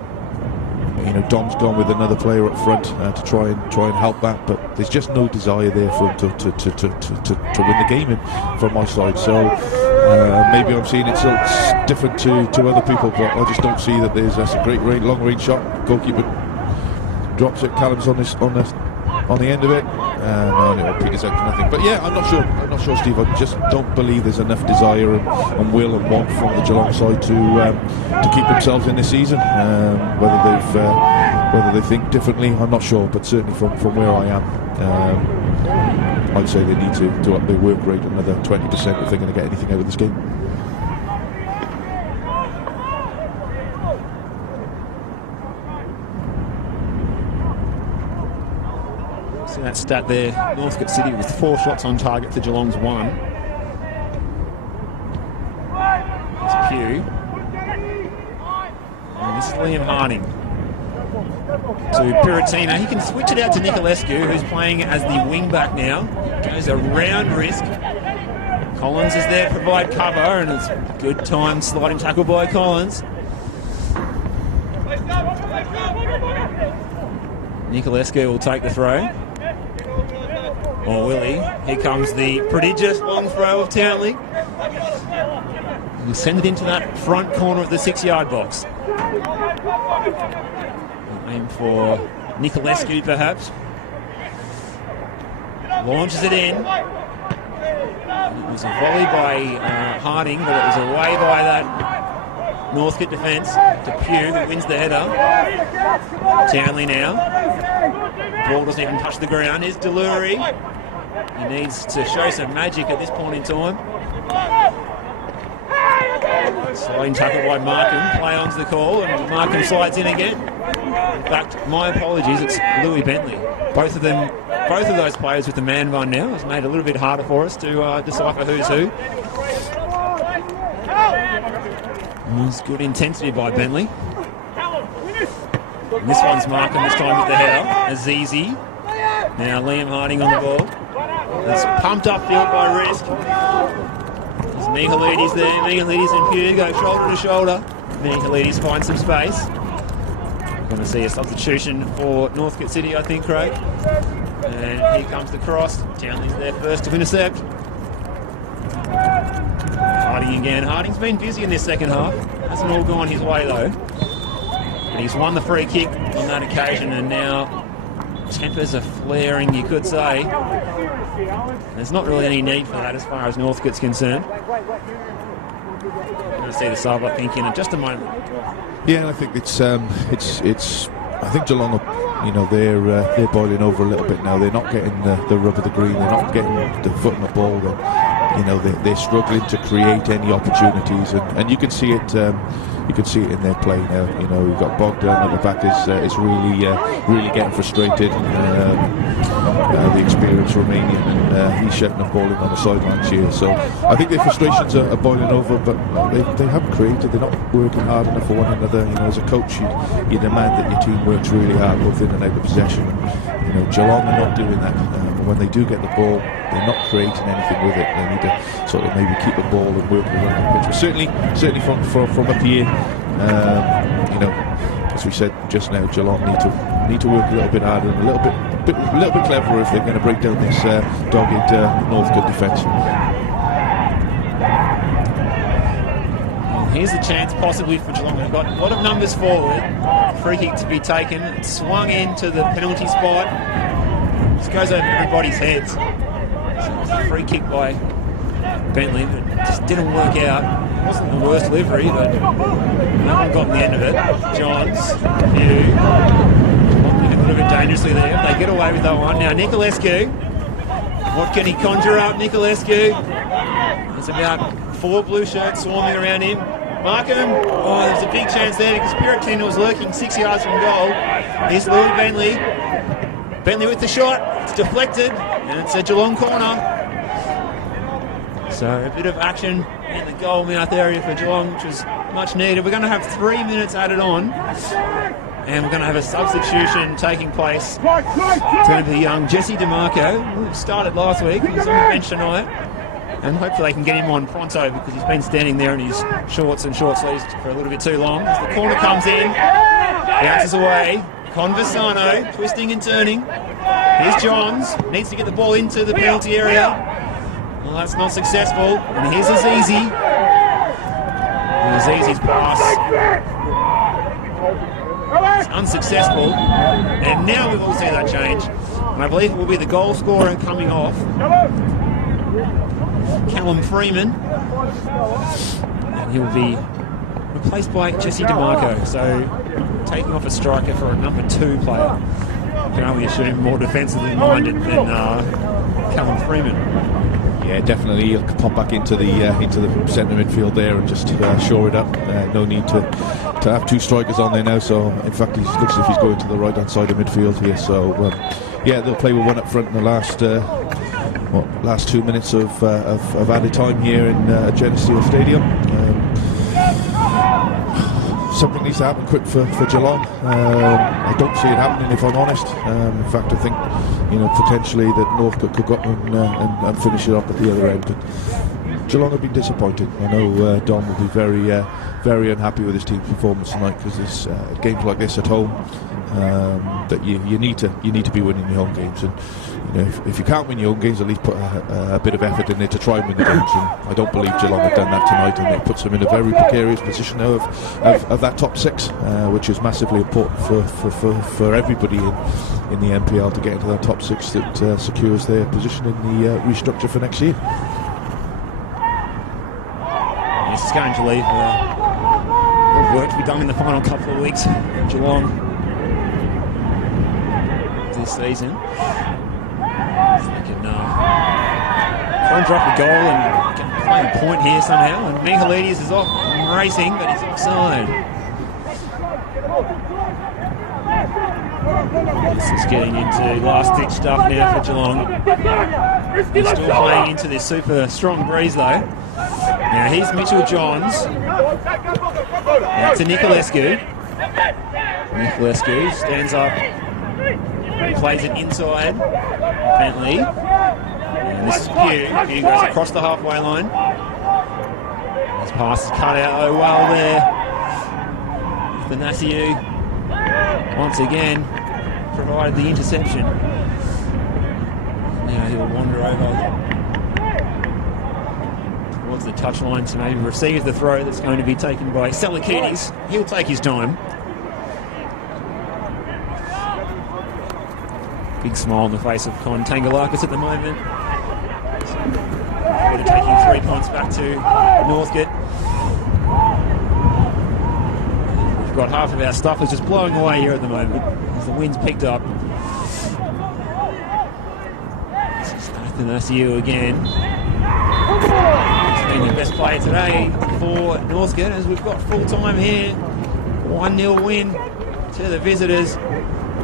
Dom's gone with another player up front to try and help that, but there's just no desire there for him to win the game from my side. So maybe I'm seeing it's different to other people, but I just don't see that there's a great long range shot. Goalkeeper drops it. Callum's on the end of it. No, Peter's out for nothing. But yeah, I'm not sure, Steve. I just don't believe there's enough desire and will and want from the Geelong side to keep themselves in this season. Whether they think differently, I'm not sure. But certainly from where I am, I'd say they need to up their work rate another 20% if they're going to get anything out of this game. See that stat there, Northcote City with 4 shots on target to Geelong's 1. It's Pugh. And this is Liam Harding. To Piratino. He can switch it out to Nicolescu, who's playing as the wing back now. Goes around risk. Collins is there to provide cover, and it's a good time sliding tackle by Collins. Nicolescu will take the throw. Or will he? Here comes the prodigious long throw of Townley. He'll send it into that front corner of the 6-yard box. Aim for Nicolescu, perhaps. Launches it in. It was a volley by Harding, but it was away by that Northcote defence to Pugh, who wins the header. Townley now. Ball doesn't even touch the ground. Here's Delury. He needs to show some magic at this point in time. Sliding tackle by Markham. Play onto the call, and Markham slides in again. In fact, my apologies, it's Louis Bentley. Both of those players with the man bun now has made it a little bit harder for us to decipher who's who. There's good intensity by Bentley. And this one's Markham, this time with the header. Azizi. Now Liam Harding on the ball. It's pumped upfield by Risk. There's Mihalides there. Mihalides and Pugh go shoulder to shoulder. Mihalides finds some space. We're going to see a substitution for Northcote City, I think, Craig. And here comes the cross. Townley's there first to intercept. Harding again. Harding's been busy in this second half. Hasn't all gone his way, though. But he's won the free kick on that occasion, and now tempers are flaring, you could say. There's not really any need for that as far as Northcote's concerned. Going to see the sub, I think, in just a moment. Yeah, and I think it's I think Geelong are, they're boiling over a little bit now. They're not getting the rub of the green. They're not getting the foot in the ball. They're struggling to create any opportunities, and you can see it. You can see it in their play now. You've got Bogdan at the back is really getting frustrated. The experienced Romanian, and he's shedding the ball in on the sidelines here. So I think their frustrations are boiling over, but they haven't created. They're not working hard enough for one another. As a coach, you demand that your team works really hard both in and out of possession. Geelong are not doing that. When they do get the ball, they're not creating anything with it. They need to sort of maybe keep the ball and work it around the pitch. But certainly from up here, as we said just now, Geelong need to work a little bit harder and a little bit cleverer if they're going to break down this dogged Northcote defence. Here's the chance possibly for Geelong. They've got a lot of numbers forward. Free kick to be taken. It's swung into the penalty spot. Just goes over everybody's heads. So it's a free kick by Bentley, but it just didn't work out. It wasn't the worst delivery, but no one got the end of it. Johns, Hugh, looking a little bit dangerously there. They get away with that one. Now Nicolescu. What can he conjure up, Nicolescu? There's about 4 blue shirts swarming around him. Markham, there's a big chance there because Puritan was lurking 6 yards from goal. Here's Louis Bentley. Bentley with the shot. It's deflected, and it's a Geelong corner. So a bit of action in the goal mouth area for Geelong, which was much needed. We're going to have 3 minutes added on, and we're going to have a substitution taking place. It's going to be young Jesse DeMarco, who started last week. He's on the bench tonight. And hopefully they can get him on pronto because he's been standing there in his shorts and short sleeves for a little bit too long. As the corner comes in, bounces away. Conversano twisting and turning. Here's Johns, needs to get the ball into the penalty area. Well, that's not successful. And here's Azizi. Azizi's pass. It's unsuccessful. And now we will see that change. And I believe it will be the goal scorer coming off. Callum Freeman, and he will be replaced by Jesse DeMarco, so taking off a striker for a number 2 player. You can only assume more defensively minded than Callum Freeman. Yeah, definitely he'll pop back into the centre midfield there and just shore it up. No need to have 2 strikers on there now, so in fact he looks as if he's going to the right hand side of midfield here, so they'll play with 1 up front in the last 2 minutes of added time here in Geneseo Stadium. Something needs to happen quick for Geelong. I don't see it happening, if I'm honest. In fact, I think potentially that Northcote could go up and finish it up at the other end. But Geelong have been disappointed. I know Don will be very unhappy with his team's performance tonight because there's games like this at home that you need to be winning your home games. And if you can't win your own games, at least put a bit of effort in there to try and win the games. And I don't believe Geelong have done that tonight, and it puts them in a very precarious position now of that top 6, which is massively important for everybody in the NPL to get into that top 6 that secures their position in the restructure for next year. This is going to leave work to be done in the final couple of weeks for Geelong this season. If they can conjure up a goal and get a point here somehow. And Michalides is off racing, but he's offside. This is getting into last-ditch stuff now for Geelong. They're still playing into this super strong breeze though. Now here's Mitchell Johns. Out to Nicolescu. Nicolescu stands up. Plays it inside. Bentley. And this is Hugh. Hugh goes across the halfway line. His pass is cut out. Oh well there. Thanasiou once again provided the interception. Now he'll wander over towards the touchline to maybe receive the throw that's going to be taken by Selakides. He'll take his time. Big smile on the face of Con Tangalakis at the moment. We're taking 3 points back to Northcote. We've got half of our stuff is just blowing away here at the moment as the wind's picked up. Nathan, that's you again. He's been the best player today for Northcote as we've got full time here. 1-0 win to the visitors,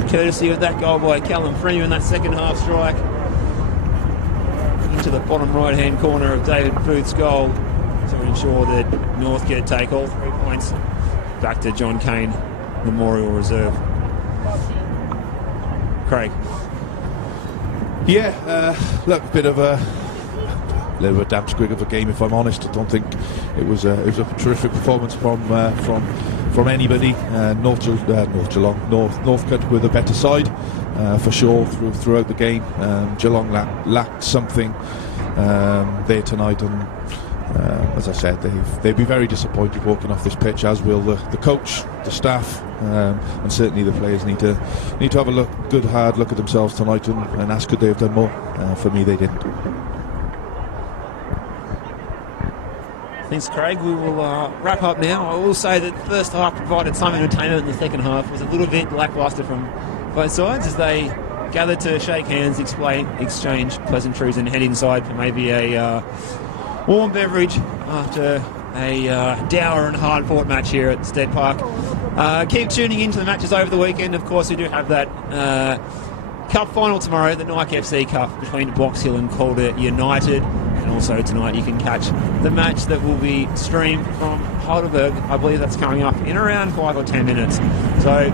courtesy of that goal by Callum Freeman, that second half strike into the bottom right hand corner of David Booth's goal to ensure that Northcote take all 3 points back to John Cain Memorial Reserve. Craig. Yeah, look, a bit of a little bit damp squig of a game, if I'm honest. I don't think it was a terrific performance from anybody. Northcote with a better side for sure throughout the game. Geelong lacked something there tonight, and as I said, they'd be very disappointed walking off this pitch, as will the coach, the staff, and certainly the players need to have a good hard look at themselves tonight and ask could they have done more. For me, they didn't. Thanks, Craig. We will wrap up now. I will say that the first half provided some entertainment, and the second half was a little bit lacklustre from both sides as they gathered to shake hands, exchange pleasantries, and head inside for maybe a warm beverage after a dour and hard-fought match here at Stead Park. Keep tuning in to the matches over the weekend. Of course, we do have that cup final tomorrow, the Nike FC Cup between Box Hill and Calder United. And also tonight you can catch the match that will be streamed from Heidelberg. I believe that's coming up in around 5 or 10 minutes. So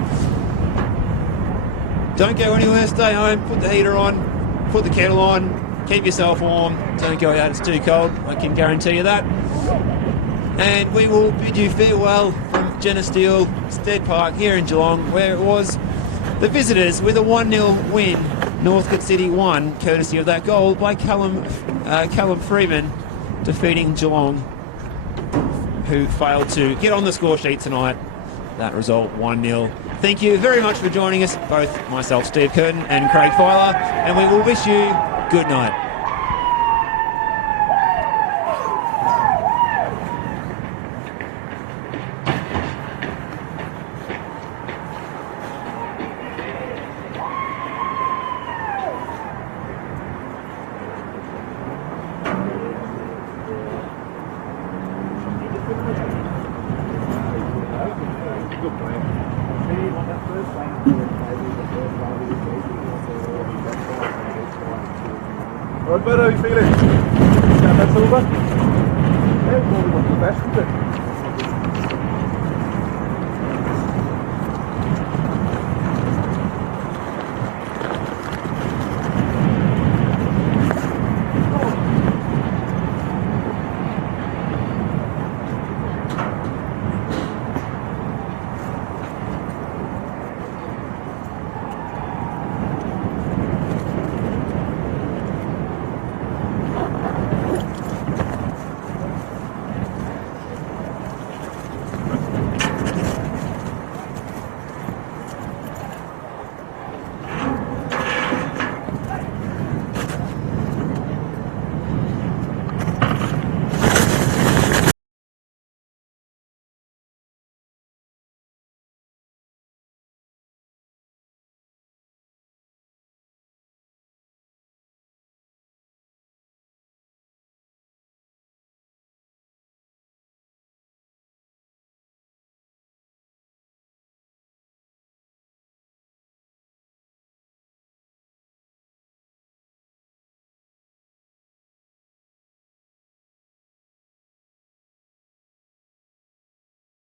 don't go anywhere, stay home, put the heater on, put the kettle on, keep yourself warm, don't go out, it's too cold, I can guarantee you that. And we will bid you farewell from Jenna Steele, Stead Park here in Geelong, where it was the visitors with a 1-0 win. Northcote City won, courtesy of that goal by Callum Freeman, defeating Geelong, who failed to get on the score sheet tonight. That result, 1-0. Thank you very much for joining us, both myself, Steve Curtin, and Craig Filer, and we will wish you good night. Right, bud, how are you feeling? Yeah, that's over? Yeah, we want the best of it.